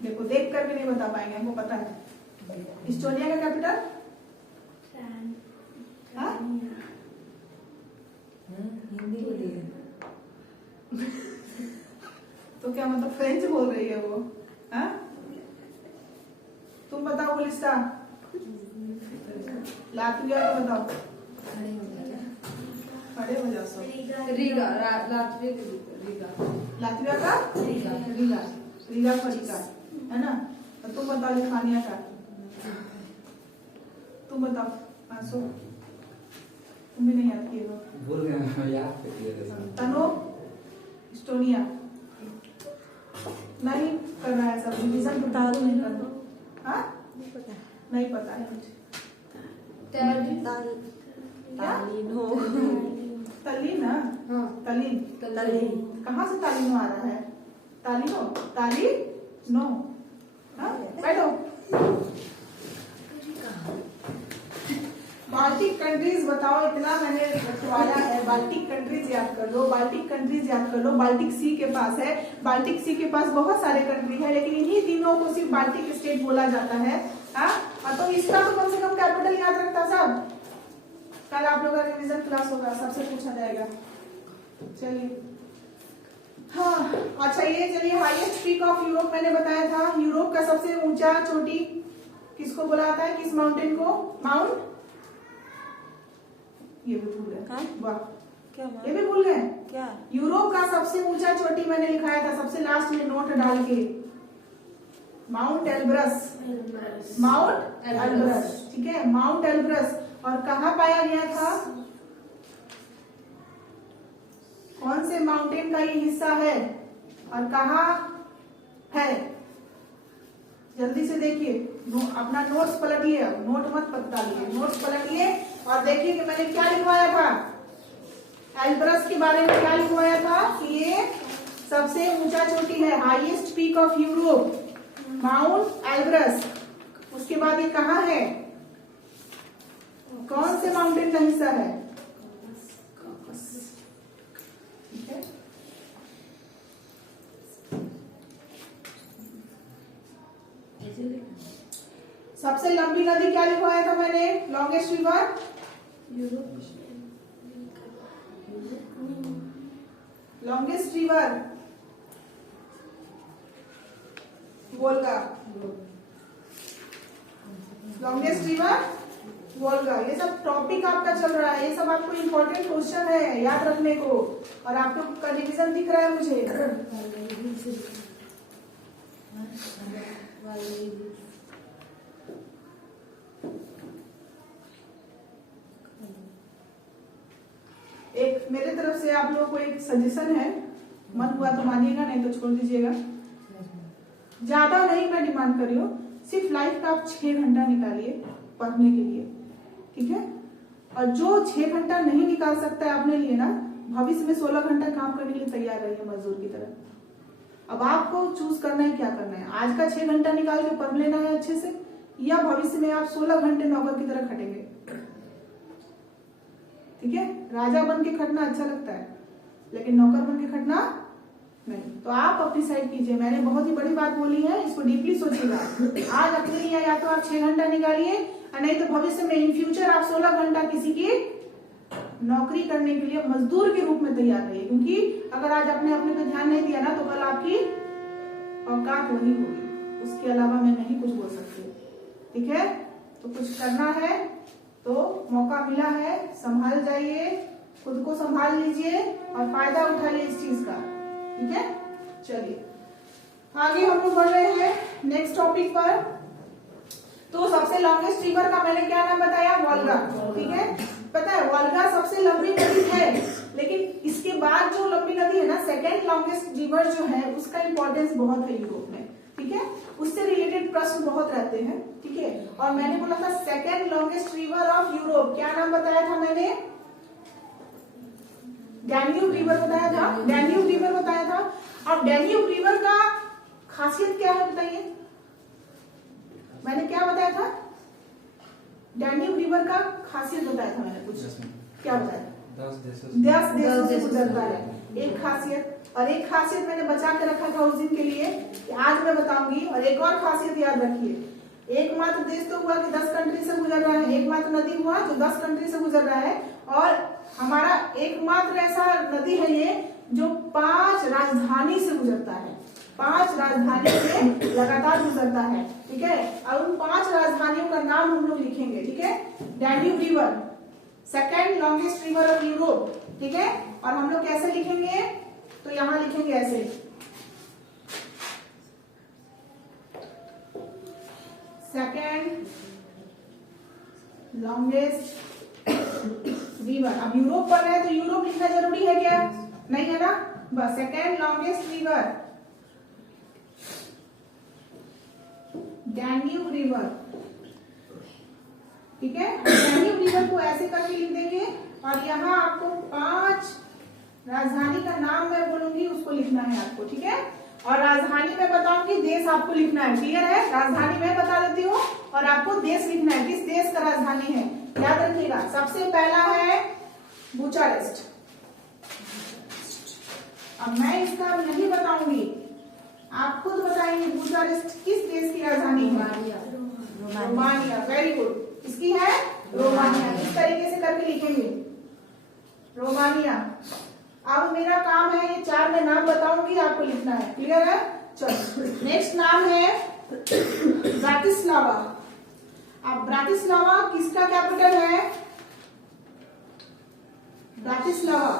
देखो, देख कर भी नहीं बता पाएंगे, हमको पता है। इस्टोनिया का कैपिटल? हिंदी को दिए। तो क्या मतलब फ्रेंच बोल रही है वो? हाँ, तुम बताओ गुलिस्ता। लातविया का बताओ। खड़े हो जाओ सब। रीगा, लातविया के रीगा। लातविया का रीगा। रीगा, रीगा फरिका है ना। और तुम बताओ लिथुआनिया का। तुम बताओ आंसू। तुम भी नहीं याद किए हो? भूल गए, याद किए थे। तनो इस्टोनिया नहीं कर रहा है सब रिवीजन बता दो। नहीं कर दो। हाँ नहीं पता है मुझे। तालिनो। तलीन ना। हाँ तलीन। तलीन। कहाँ से तालिनो आ रहा है? तालिनो ताली नो। हाँ बैठो। बाल्टिक कंट्रीज बताओ, इतना मैंने बतवाया है। बाल्टिक कंट्रीज याद कर लो, बाल्टिक कंट्रीज याद कर लो। बाल्टिक सी के पास है, बाल्टिक सी के पास बहुत सारे कंट्री है, लेकिन इन्हीं तीनों को सिर्फ बाल्टिक स्टेट बोला जाता है। हाँ, और तो इसका तो कम से कम कैपिटल याद रखता सब। कल आप लोगों का रिवीजन क्लास होगा, सबसे पूछा जाएगा। चलिए हाँ अच्छा, ये चलिए हाईएस्ट पीक ऑफ यूरोप मैंने बताया था। यूरोप का सबसे ऊंचा चोटी किसको बोला जाता है? किस माउंटेन को? माउंट, ये भी भूल गए। वाह, क्या ये भी भूल गए। क्या? यूरोप का सबसे ऊंचा चोटी मैंने लिखाया था सबसे लास्ट में नोट डाल के, माउंट एल्ब्रस। माउंट एल्ब्रस, ठीक है, माउंट एल्ब्रस। और कहाँ पाया गया था? कौन से माउंटेन का ये हिस्सा है और कहाँ है? जल्दी से देखिए, अपना नोट्स पलटिए, नोट मत डालिए, नोट्स पलटिए और देखिए कि मैंने क्या लिखवाया था। एल्ब्रस के बारे में क्या लिखवाया था कि ये सबसे ऊंचा चोटी है, highest peak of Europe, mount Elbrus. उसके बाद ये कहाँ है? कौन से माउंटेन का हिस्सा है? ठीक है, सबसे लंबी नदी क्या लिखवाया था मैंने? Longest river, longest river Volga, longest river Volga. ये सब टॉपिक आपका चल रहा है, ये सब आपको इम्पोर्टेंट क्वेश्चन है याद रखने को, और आपको का रिवीजन दिख रहा है मुझे। एक मेरे तरफ से आप लोगों को एक सजेशन है, मन हुआ तो मानिएगा, नहीं तो छोड़ दीजिएगा। ज्यादा नहीं मैं डिमांड कर रही हूँ, सिर्फ लाइफ का आप 6 घंटा निकालिए पढ़ने के लिए, ठीक है। और जो 6 घंटा नहीं निकाल सकता है अपने लिए ना, भविष्य में 16 घंटा काम करने के लिए तैयार रहिए मजदूर की तरह। अब आपको चूज करना है क्या करना है, आज का 6 घंटा निकाल के पढ़ लेना है अच्छे से, या भविष्य में आप 16 घंटे नौकर की तरह खटेंगे। ठीक है, राजा बन के खटना अच्छा लगता है, लेकिन नौकर बन के खटना नहीं। तो आप अपनी साइड कीजिए, मैंने बहुत ही बड़ी बात बोली है, इसको डीपली सोचिएगा। आज अपने लिए या तो आप 6 घंटा निकालिए, और नहीं तो भविष्य में इन फ्यूचर आप 16 घंटा किसी की नौकरी करने के लिए मजदूर के रूप में तैयार रहिए। क्योंकि अगर आज अपने पे ध्यान नहीं दिया ना, तो कल आपकी औकात वही होगी, उसके अलावा मैं नहीं कुछ बोल सकती। ठीक है, तो कुछ करना है तो मौका मिला है, संभाल जाइए, खुद को संभाल लीजिए और फायदा उठाइए इस चीज का। ठीक है, चलिए आगे हम लोग बढ़ रहे हैं नेक्स्ट टॉपिक पर। तो सबसे लॉन्गेस्ट रिवर का मैंने क्या नाम बताया? वोल्गा। ठीक है, पता है वोल्गा सबसे लंबी नदी है, लेकिन इसके बाद जो लंबी नदी है ना, सेकेंड लॉन्गेस्ट रिवर जो है, उसका इंपॉर्टेंस बहुत है यूरोप में। ठीक है, उससे रिलेटेड प्रश्न बहुत रहते हैं। ठीक है, और मैंने बोला था second longest river of Europe, क्या नाम बताया था मैंने? डैन्यूब रिवर बताया था, डैन्यूब रिवर बताया था। अब डैन्यूब रिवर का खासियत क्या है बताइए? मैंने क्या बताया था? डैन्यूब रिवर का खासियत बताया था मैंने, कुछ क्या बताया? 10 देशों से गुजरता है, एक खासियत। और एक खासियत मैंने बचा के रखा था उस दिन के लिए, कि आज मैं बताऊंगी। और एक और खासियत याद रखिए, एकमात्र देश तो हुआ कि 10 कंट्री से गुजर रहा है, एकमात्र नदी हुआ जो 10 कंट्री से गुजर रहा है, और हमारा एकमात्र ऐसा नदी है ये जो 5 राजधानी से गुजरता है, 5 राजधानी से लगातार गुजरता है। ठीक है, और उन 5 राजधानियों का नाम हम लोग लिखेंगे। ठीक है, Danube river, second longest river of Europe. ठीक है, और हम लोग कैसे लिखेंगे, तो यहां लिखेंगे ऐसे, सेकेंड लॉन्गेस्ट रिवर। अब यूरोप पर है तो यूरोप लिखना जरूरी है क्या, नहीं है ना, बस second longest river Danube river. ठीक है, डैन्यूब रिवर को ऐसे करके लिख देंगे, और यहाँ आपको 5 राजधानी का नाम मैं बोलूंगी, उसको लिखना है आपको। ठीक है, और राजधानी में बताऊंगी, देश आपको लिखना है। क्लियर है, राजधानी मैं बता देती हूँ और आपको देश लिखना है, किस देश का राजधानी है, याद रखिएगा। सबसे पहला है बुचारेस्ट। अब मैं इसका नहीं बताऊंगी, आप खुद बताएंगे बुचारेस्ट किस देश की राजधानी है। रोमानिया, वेरी गुड, इसकी है रोमानिया। इस तरीके से करके लिखेंगे रोमानिया। अब मेरा काम है ये 4 में नाम बताऊंगी, आपको लिखना है। क्लियर है, चलो नेक्स्ट नाम है ब्रातिस्लावा। अब ब्रातिस्लावा किसका कैपिटल है, Bratislava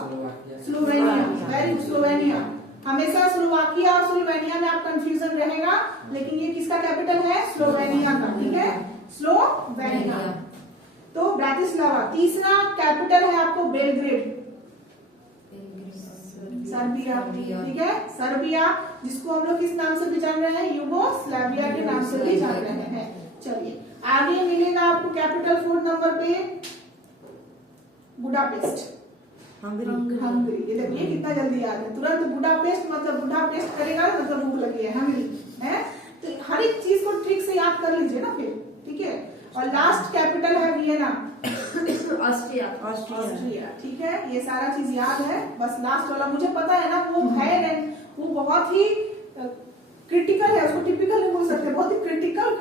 Slovenia, very good, Slovenia. हमेशा स्लोवाकिया और स्लोवेनिया में आप कंफ्यूजन रहेगा, लेकिन ये किसका कैपिटल है, स्लोवेनिया का। ठीक है, स्लोवेनिया, तो ब्रातिस्लावा। तीसरा कैपिटल है आपको बेलग्रेड, सर्बिया। ठीक है, सर्बिया, जिसको हम लोग किस नाम से भी जान रहे हैं, यूगोस्लाविया के नाम से भी जान रहे हैं। चलिए आगे मिलेगा आपको कैपिटल 4 नंबर पे बुडापेस्ट, हंगरी। ये देखिए कितना जल्दी याद है, तुरंत बुडापेस्ट मतलब बुडापेस्ट करेगा मतलब भूख लगी है, हंगरी है। तो हर एक चीज को ट्रिक से याद कर लीजिए ना फिर। ठीक है, और लास्ट कैपिटल है वियना, ऑस्ट्रिया। ऑस्ट्रिया। ठीक है, ये सारा चीज याद है, बस लास्ट वाला मुझे पता है ना, वो है वो बहुत ही क्रिटिकल है, उसको टिपिकल नहीं बोल सकते, बहुत ही क्रिटिकल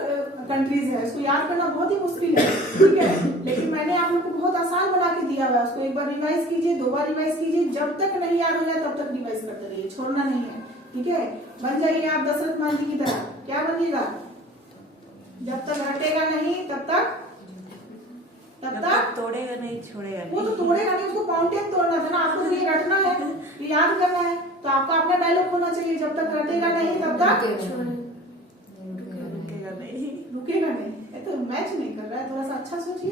कंट्रीज है, इसको याद करना बहुत ही मुश्किल है। ठीक है, लेकिन मैंने आप लोग को बहुत आसान बना के दिया हुआ है, उसको एक बार रिवाइज कीजिए, 2 बार रिवाइज कीजिए, जब तक नहीं याद हो जाए तब तक रिवाइज करते रहिए, छोड़ना नहीं है। ठीक है, बन जाइए आप दशरथ मान जी की तरह। क्या बनिएगा, जब तक हटेगा नहीं तब तक तोड़ेगा नहीं छोड़ेगा वो तो तोड़ेगा नहीं, उसको फाउंटेन तोड़ना था ना, आपको ये रटना है, ये याद करना है, तो आपका अपना डायलॉग होना चाहिए, जब तक रटेगा नहीं तब तक रुकेगा नहीं। रुकेगा नहीं। ये तो मैच नहीं कर रहा है, थोड़ा सा अच्छा सोचिए।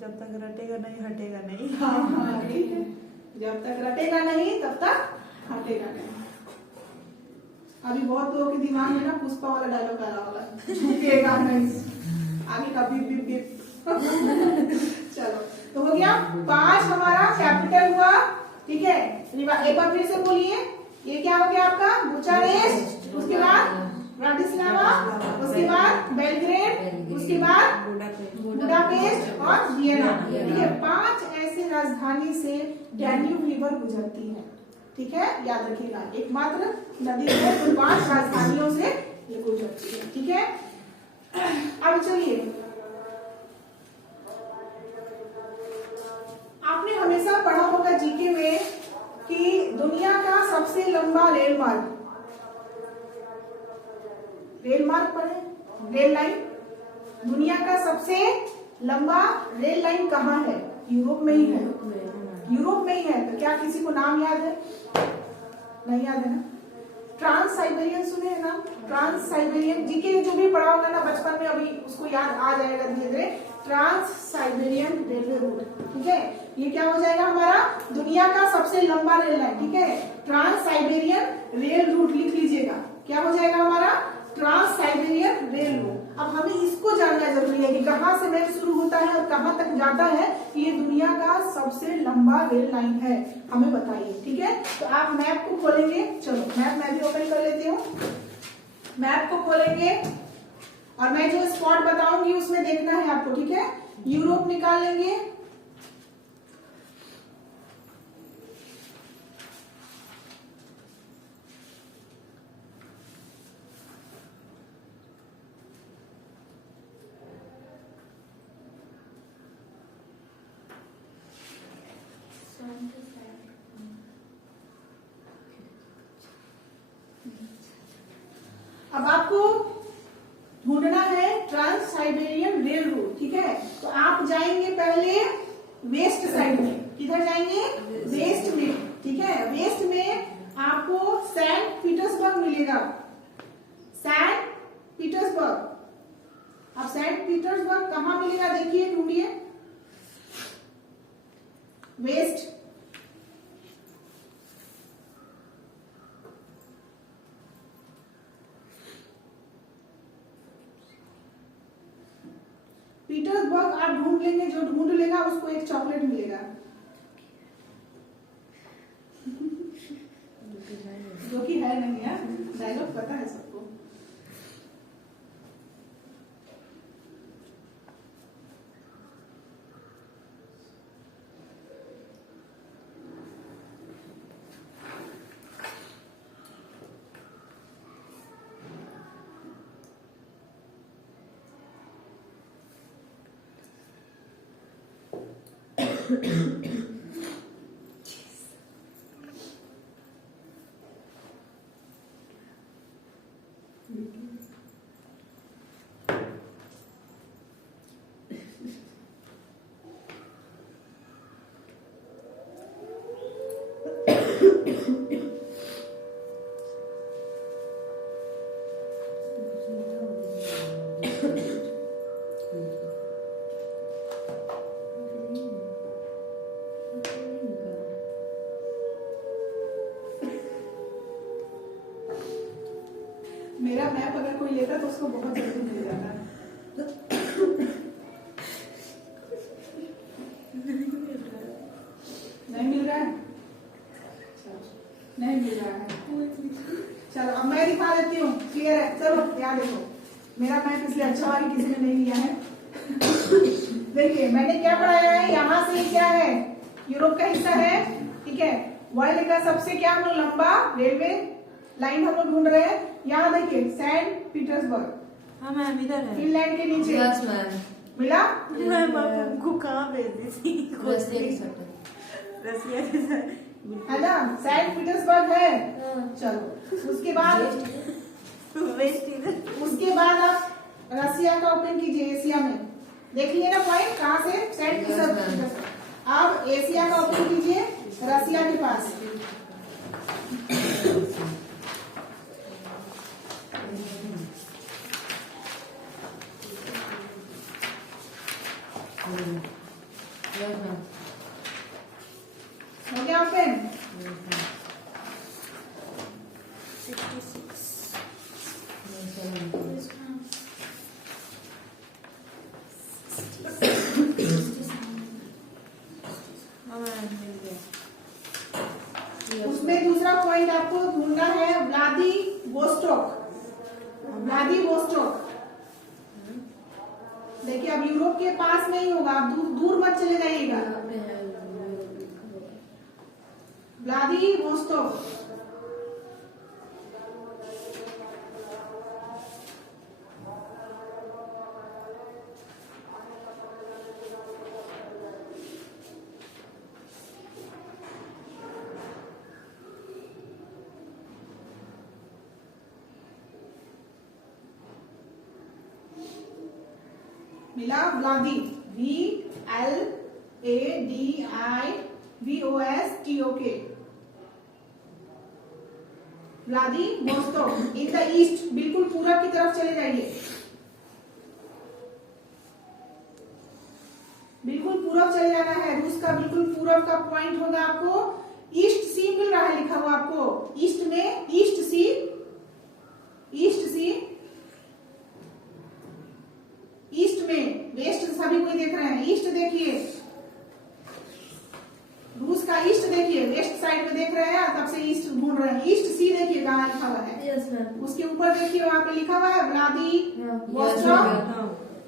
जब तक रटेगा नहीं हटेगा नहीं। हाँ, ठीक है, जब तक रटेगा नहीं तब तक हटेगा नहीं। अभी बहुत लोगों के दिमाग में ना पुष्पा वाला डायलॉग आ रहा होगा, झुकेगा नहीं, आगे का बीप बीप बीप। चलो, तो हो गया 5 हमारा कैपिटल हुआ। ठीक है, एक बार फिर से बोलिए, ये क्या हो गया आपका, बुचारेस्ट, उसके बाद ब्रातिस्लावा, उसके बाद बेलग्रेड, उसके बाद बुडापेस्ट और वियना। ठीक है, 5 ऐसे राजधानी से डैन्यूब रिवर गुजरती है। ठीक है, याद रखिएगा, एकमात्र नदी है जो 5 राजधानियों से ये गुजरती है। ठीक है, अब चलिए, आपने हमेशा पढ़ा होगा जीके में कि दुनिया का सबसे लंबा रेल मार्ग पढ़े, रेल लाइन, दुनिया का सबसे लंबा रेल लाइन कहाँ है, यूरोप में ही है। यूरोप में ही है, तो क्या किसी को नाम याद है, नहीं याद है ना, ट्रांस साइबेरियन सुने हैं ना, ट्रांस साइबेरियन, जीके जो भी पढ़ा होगा ना बचपन में, अभी उसको याद आ जाएगा धीरे धीरे, ट्रांस साइबेरियन रेलवे रूट। ठीक है, ये क्या हो जाएगा हमारा, दुनिया का सबसे लंबा रेल लाइन। ठीक है, ट्रांस साइबेरियन रेल रूट लिख लीजिएगा, क्या हो जाएगा हमारा, ट्रांस साइबेरियन रेल रूट। अब हमें इसको जानना जरूरी है कि कहाँ से मैप शुरू होता है और कहाँ तक जाता है, ये दुनिया का सबसे लंबा रेल लाइन है, हमें बताइए। ठीक है, तो आप मैप को खोलेंगे, चलो मैप मैं भी ओपन कर लेती हूँ, मैप को खोलेंगे और मैं जो स्पॉट बताऊंगी उसमें देखना है आपको। ठीक है, यूरोप निकाल लेंगे, अब आपको ढूंढना है ट्रांस साइबेरियन रेल रूट, ठीक है। तो आप जाएंगे पहले वेस्ट साइड में। किधर जाएंगे? वेस्ट में, ठीक है। वेस्ट में आपको सेंट पीटर्सबर्ग मिलेगा, सेंट पीटर्सबर्ग। अब सेंट पीटर्सबर्ग कहाँ मिलेगा देखिए, ढूंढिए। वेस्ट, पीटर्सबर्ग आप ढूंढ लेंगे, जो ढूंढ लेगा उसको एक चॉकलेट मिलेगा। जो कि है नहीं है, डायलॉग पता है सबको। मेरा मैप अगर कोई लेता तो उसको बहुत जल्दी मिल जाता। नहीं मिल रहा है, नहीं मिल रहा है। चलो अब मैं दिखा देती हूँ, क्लियर है। चलो याद देखो, मेरा मैप इसलिए अच्छा हुआ कि किसी ने नहीं लिया है। देखिए मैंने क्या पढ़ाया है, यहाँ से क्या है, यूरोप का हिस्सा है, ठीक है। वर्ल्ड का सबसे क्या हम लोग लंबा रेलवे लाइन हम लोग ढूंढ रहे हैं। यहाँ देखिए सेंट पीटर्सबर्ग। हाँ मैम इधर है। फिनलैंड के नीचे। Yes ma'am. मिला? मैम आप हमको कहाँ भेज दी थी? रसिया के साथ। रसिया के साथ है ना, सेंट पीटर्सबर्ग है। चलो उसके बाद वेस्ट इधर। उसके बाद आप रसिया का ओपन कीजिए, एशिया में देखिए ना पॉइंट कहाँ से, सेंट पीटर्सबर्ग। अब एशिया का ओपन कीजिए रसिया के पास। Yes ma'am. हो गया ओपन? 66। उसमें दूसरा पॉइंट आपको ढूंढना है, व्लादिवोस्टोक। व्लादिवोस्टोक देखिए अब यूरोप के पास नहीं होगा, आप दूर दूर मत चले जाइएगा। व्लादिवोस्टोक। मिला? व्लादी, VLADIVOSTOK। Vladivostok in the east, बिल्कुल पूरब की तरफ चले जाइए, बिल्कुल पूरब चले जाना है। रूस का बिल्कुल पूरब का पॉइंट होगा आपको, ईस्ट सी मिल रहा है लिखा हुआ आपको, ईस्ट में ईस्ट सी, ईस्ट सी, ईस्ट में। वेस्ट सभी कोई देख रहे हैं, ईस्ट देखिए, रूस का ईस्ट देखिए, वेस्ट साइड में देख रहे हैं, तब से ईस्ट ढूंढ रहे हैं। ईस्ट सी देखिए कहाँ लिखा हुआ है। Yes ma'am. उसके ऊपर देखिए वहाँ पे लिखा हुआ है व्लादिवोस्टोक,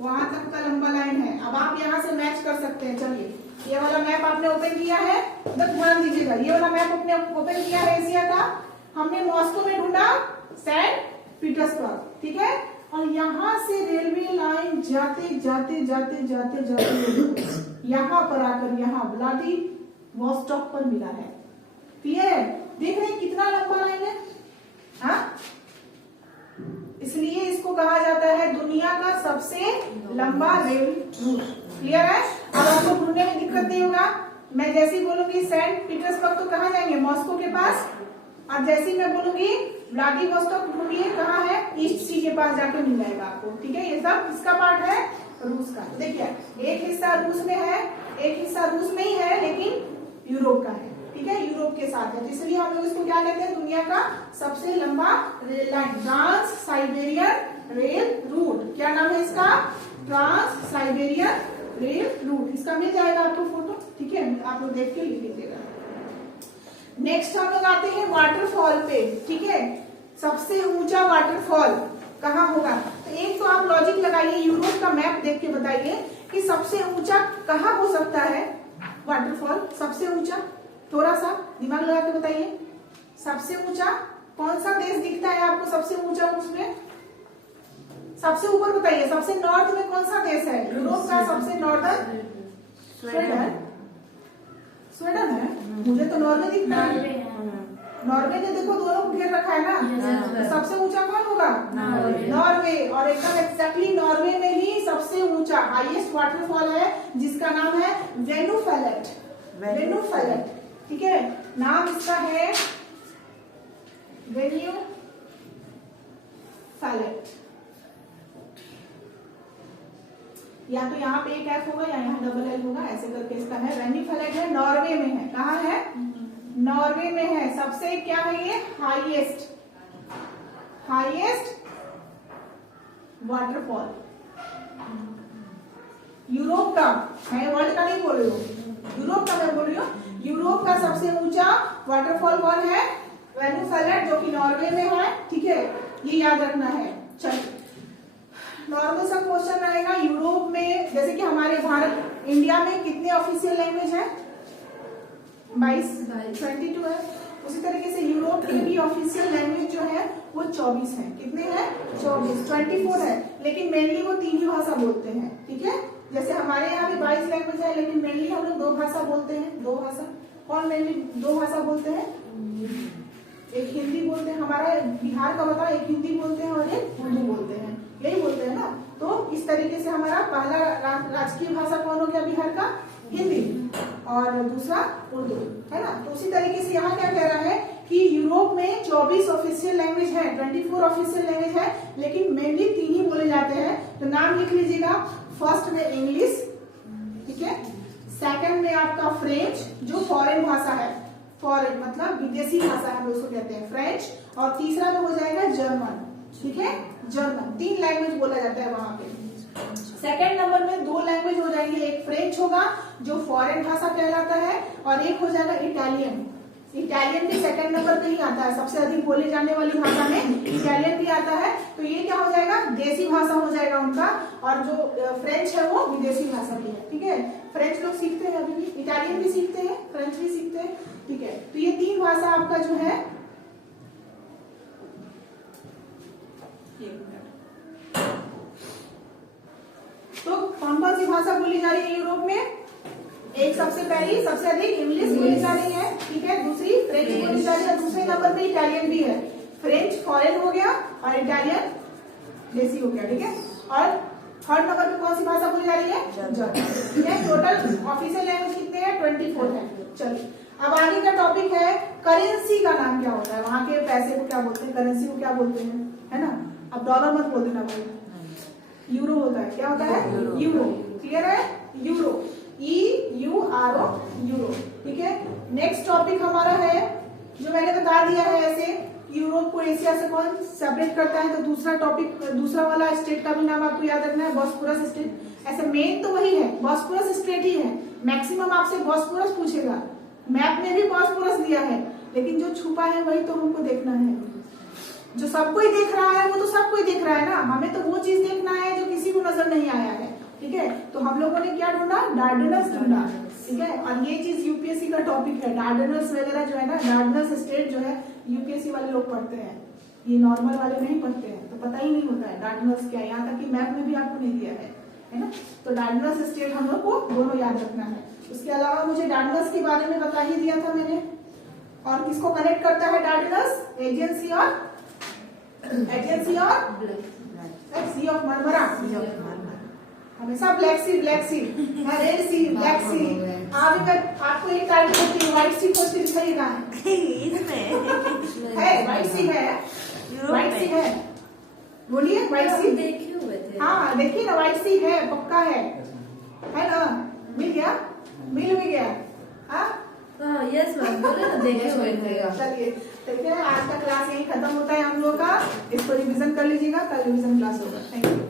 वहां तक का लंबा लाइन है। अब आप यहाँ से मैच कर सकते हैं। चलिए ये वाला मैप आपने ओपन किया है, तो ध्यान दीजिएगा, ये वाला मैप आपने ओपन किया है एशिया का। हमने मॉस्को में ढूंढा सेंट पीटर्सबर्ग, ठीक है। और यहाँ से रेलवे लाइन जाते जाते जाते जाते जाते यहाँ पर आकर यहाँ वॉस्टॉक पर मिला है। क्लियर है? देख रहे हैं कितना लंबा लाइन है, हाँ? इसलिए इसको कहा जाता है दुनिया का सबसे लंबा रेल रूट। क्लियर है? अब आपको ढूंढने में दिक्कत नहीं होगा। मैं जैसे ही बोलूंगी सेंट पीटर्सबर्ग तो कहाँ जाएंगे? मॉस्को के पास। और जैसे ही मैं बोलूंगी व्लादिवोस्टॉक ढूंढिए, कहाँ है? ईस्ट सी के पास जाके मिल जाएगा आपको। ठीक है? ये सब किसका पार्ट है? रूस का। देखिए एक हिस्सा रूस में है, एक हिस्सा रूस में ही है लेकिन यूरोप का है। ठीक है? यूरोप के साथ है, तो इसलिए हम लोग इसको क्या कहते हैं? दुनिया का सबसे लंबा rail line, trans Siberian rail route. क्या नाम है इसका? Trans Siberian rail route. इसका मिल जाएगा आपको फोटो। ठीक है? आप लोग देख के लिख लीजिएगा। नेक्स्ट हम लोग आते हैं वाटरफॉल पे। ठीक है? सबसे ऊंचा वाटरफॉल कहाँ होगा? तो एक तो आप लॉजिक लगाइए, यूरोप का मैप देख के बताइए कि सबसे ऊंचा कहाँ हो सकता है वाटरफॉल। सबसे ऊंचा थोड़ा सा दिमाग लगा के बताइए, सबसे ऊंचा कौन सा देश दिखता है आपको सबसे ऊंचा? उसमें सबसे ऊपर बताइए, सबसे नॉर्थ में कौन सा देश है यूरोप का? सबसे नॉर्दर्न स्वीडन। स्वीडन है? मुझे तो नॉर्वे दिखता है। नॉर्वे ने देखो दोनों को घेर रखा है ना, तो सबसे ऊंचा कौन होगा? नॉर्वे। और एकदम एक्जैक्टली नॉर्वे में ही सबसे ऊंचा हाईएस्ट वाटरफॉल है जिसका नाम है वेनुफेलेट। वेनुफेलेट। ठीक है? नाम इसका है वेन्यूफेलेट। या तो यहाँ पे एक एफ होगा या यहाँ डबल एल होगा, ऐसे करके इसका है। वेन्यूफेलेट है, नॉर्वे में है। कहाँ है? नॉर्वे में है। सबसे क्या है ये? हाईएस्ट वाटरफॉल यूरोप का। मैं वर्ल्ड का नहीं बोल रही हूँ, यूरोप का मैं बोल रही हूँ। यूरोप का सबसे ऊंचा वाटरफॉल कौन है? वेनुफेलेट, जो कि नॉर्वे में है। ठीक है? ये याद रखना है। चलिए नॉर्मल सा क्वेश्चन आएगा। यूरोप में जैसे कि हमारे भारत इंडिया में कितने ऑफिशियल लैंग्वेज है? 22 है। उसी तरीके से यूरोप के भी ऑफिशियल लैंग्वेज जो है वो 24 है। कितने हैं? 24 है, लेकिन मेनली वो 3 ही भाषा बोलते हैं। ठीक है? जैसे हमारे यहाँ भी 22 लैंग्वेज है, लेकिन मेनली हम लोग 2 भाषा बोलते हैं। 2 भाषा कौन मेनली 2 भाषा बोलते हैं? एक हिंदी बोलते हैं, हमारा बिहार का बताओ, एक हिंदी बोलते हैं और एक उर्दू बोलते हैं, यही बोलते हैं ना। तो इस तरीके से हमारा पहला राजकीय भाषा कौन हो गया बिहार का? हिंदी, और दूसरा उर्दू, है ना। तो उसी तरीके से यहाँ क्या कह रहा है कि यूरोप में 24 ऑफिशियल लैंग्वेज है, 24 ऑफिशियल लैंग्वेज है, लेकिन मेनली 3 ही बोले जाते हैं। तो नाम लिख लीजिएगा। फर्स्ट में इंग्लिश, ठीक है। सेकंड में आपका फ्रेंच, जो फॉरेन भाषा है, फॉरेन मतलब विदेशी भाषा हम उसको कहते हैं फ्रेंच, और तीसरा में हो जाएगा जर्मन, ठीक है। जर्मन 3 लैंग्वेज बोला जाता है वहां पे। सेकेंड नंबर में 2 लैंग्वेज हो जाएंगे, एक फ्रेंच होगा जो फॉरेन भाषा कहलाता है, और एक हो जाएगा इटालियन। इटालियन भी सेकंड नंबर पे ही आता है, सबसे अधिक बोले जाने वाली भाषा में इटालियन भी आता है। तो ये क्या हो जाएगा? देसी भाषा हो जाएगा उनका, और जो फ्रेंच है वो विदेशी भाषा भी है, ठीक है। फ्रेंच लोग सीखते हैं अभी भी, इटालियन भी सीखते हैं, फ्रेंच भी सीखते हैं, ठीक है। तो ये 3 भाषा आपका जो है, तो कौन कौन सी भाषा बोली जा रही है यूरोप में? एक सबसे पहली सबसे अधिक इंग्लिश बोली जा रही है, ठीक है। दूसरी फ्रेंच बोली जा रही है, दूसरे नंबर पे इटालियन भी है। फ्रेंच फॉरेन हो गया और इटालियन देसी हो गया, ठीक है। और थर्ड नंबर पे कौन सी भाषा बोली जा रही है? जर्मन, ठीक है। टोटल ऑफिशियल लैंग्वेज कितने हैं? 24 है। चलिए अब आगे का टॉपिक है करेंसी का नाम क्या होता है, वहां के पैसे को क्या बोलते हैं, करेंसी को क्या बोलते हैं, है ना। अब डॉलर मत बोल देना भाई, यूरो होता है। क्या होता है? यूरो। क्लियर है? यूरो, EURO, यूरो, ठीक है। नेक्स्ट टॉपिक हमारा है, जो मैंने बता दिया है ऐसे, यूरोप को एशिया से कौन सेपरेट करता है। तो दूसरा टॉपिक, दूसरा वाला स्टेट का भी नाम आपको याद रखना है, बॉस्फोरस स्टेट। ऐसे मेन तो वही है, बॉस्फोरस स्टेट ही है। मैक्सिमम आपसे बॉस्फोरस पूछेगा, मैप में भी बॉस्फोरस दिया है, लेकिन जो छुपा है वही तो हमको देखना है। जो सबको ही देख रहा है वो तो सबको ही देख रहा है ना, हमें तो वो चीज देखना है जो किसी को नजर नहीं आया है, ठीक है। तो हम लोगों ने क्या ढूंढा? डार्डेनल्स ढूंढा, ठीक है। और ये चीज यूपीएससी का टॉपिक है, डार्डेनल्स वगैरह जो है ना, डार्डेनल्स स्टेट जो है यूपीएससी वाले लोग पढ़ते हैं, ये नॉर्मल वाले नहीं पढ़ते हैं, तो पता ही नहीं होता है डार्डेनल्स क्या है। यहाँ तक कि मैप में भी आपको नहीं दिया है ना। तो डार्डेनल्स स्टेट हम लोग को दोनों याद रखना है। उसके अलावा मुझे डार्डिनस के बारे में बता ही दिया था मैंने। और किसको कनेक्ट करता है डार्डिनस? एजेंसी और सी ऑफ मरमरा, हमेशा ब्लैक सी रेड सी ब्लैक सी। आपको एक टाइटल होती है व्हाइट सी, खोज के दिखाइए कहाँ इसमें है? व्हाइट सी है, व्हाइट सी है, बोलिए व्हाइट सी। देखे हुए थे। हाँ देखिए ना, व्हाइट सी है, पक्का है ना? मिल गया, मिल भी गया। हाँ यस मैम, बोले ना देखे हुए थे। चलिए ठीक है, आज का क्लास यही खत्म होता है हम लोग का। इसको रिवीजन कर लीजिएगा, कल रिवीजन क्लास होगा। Thank you.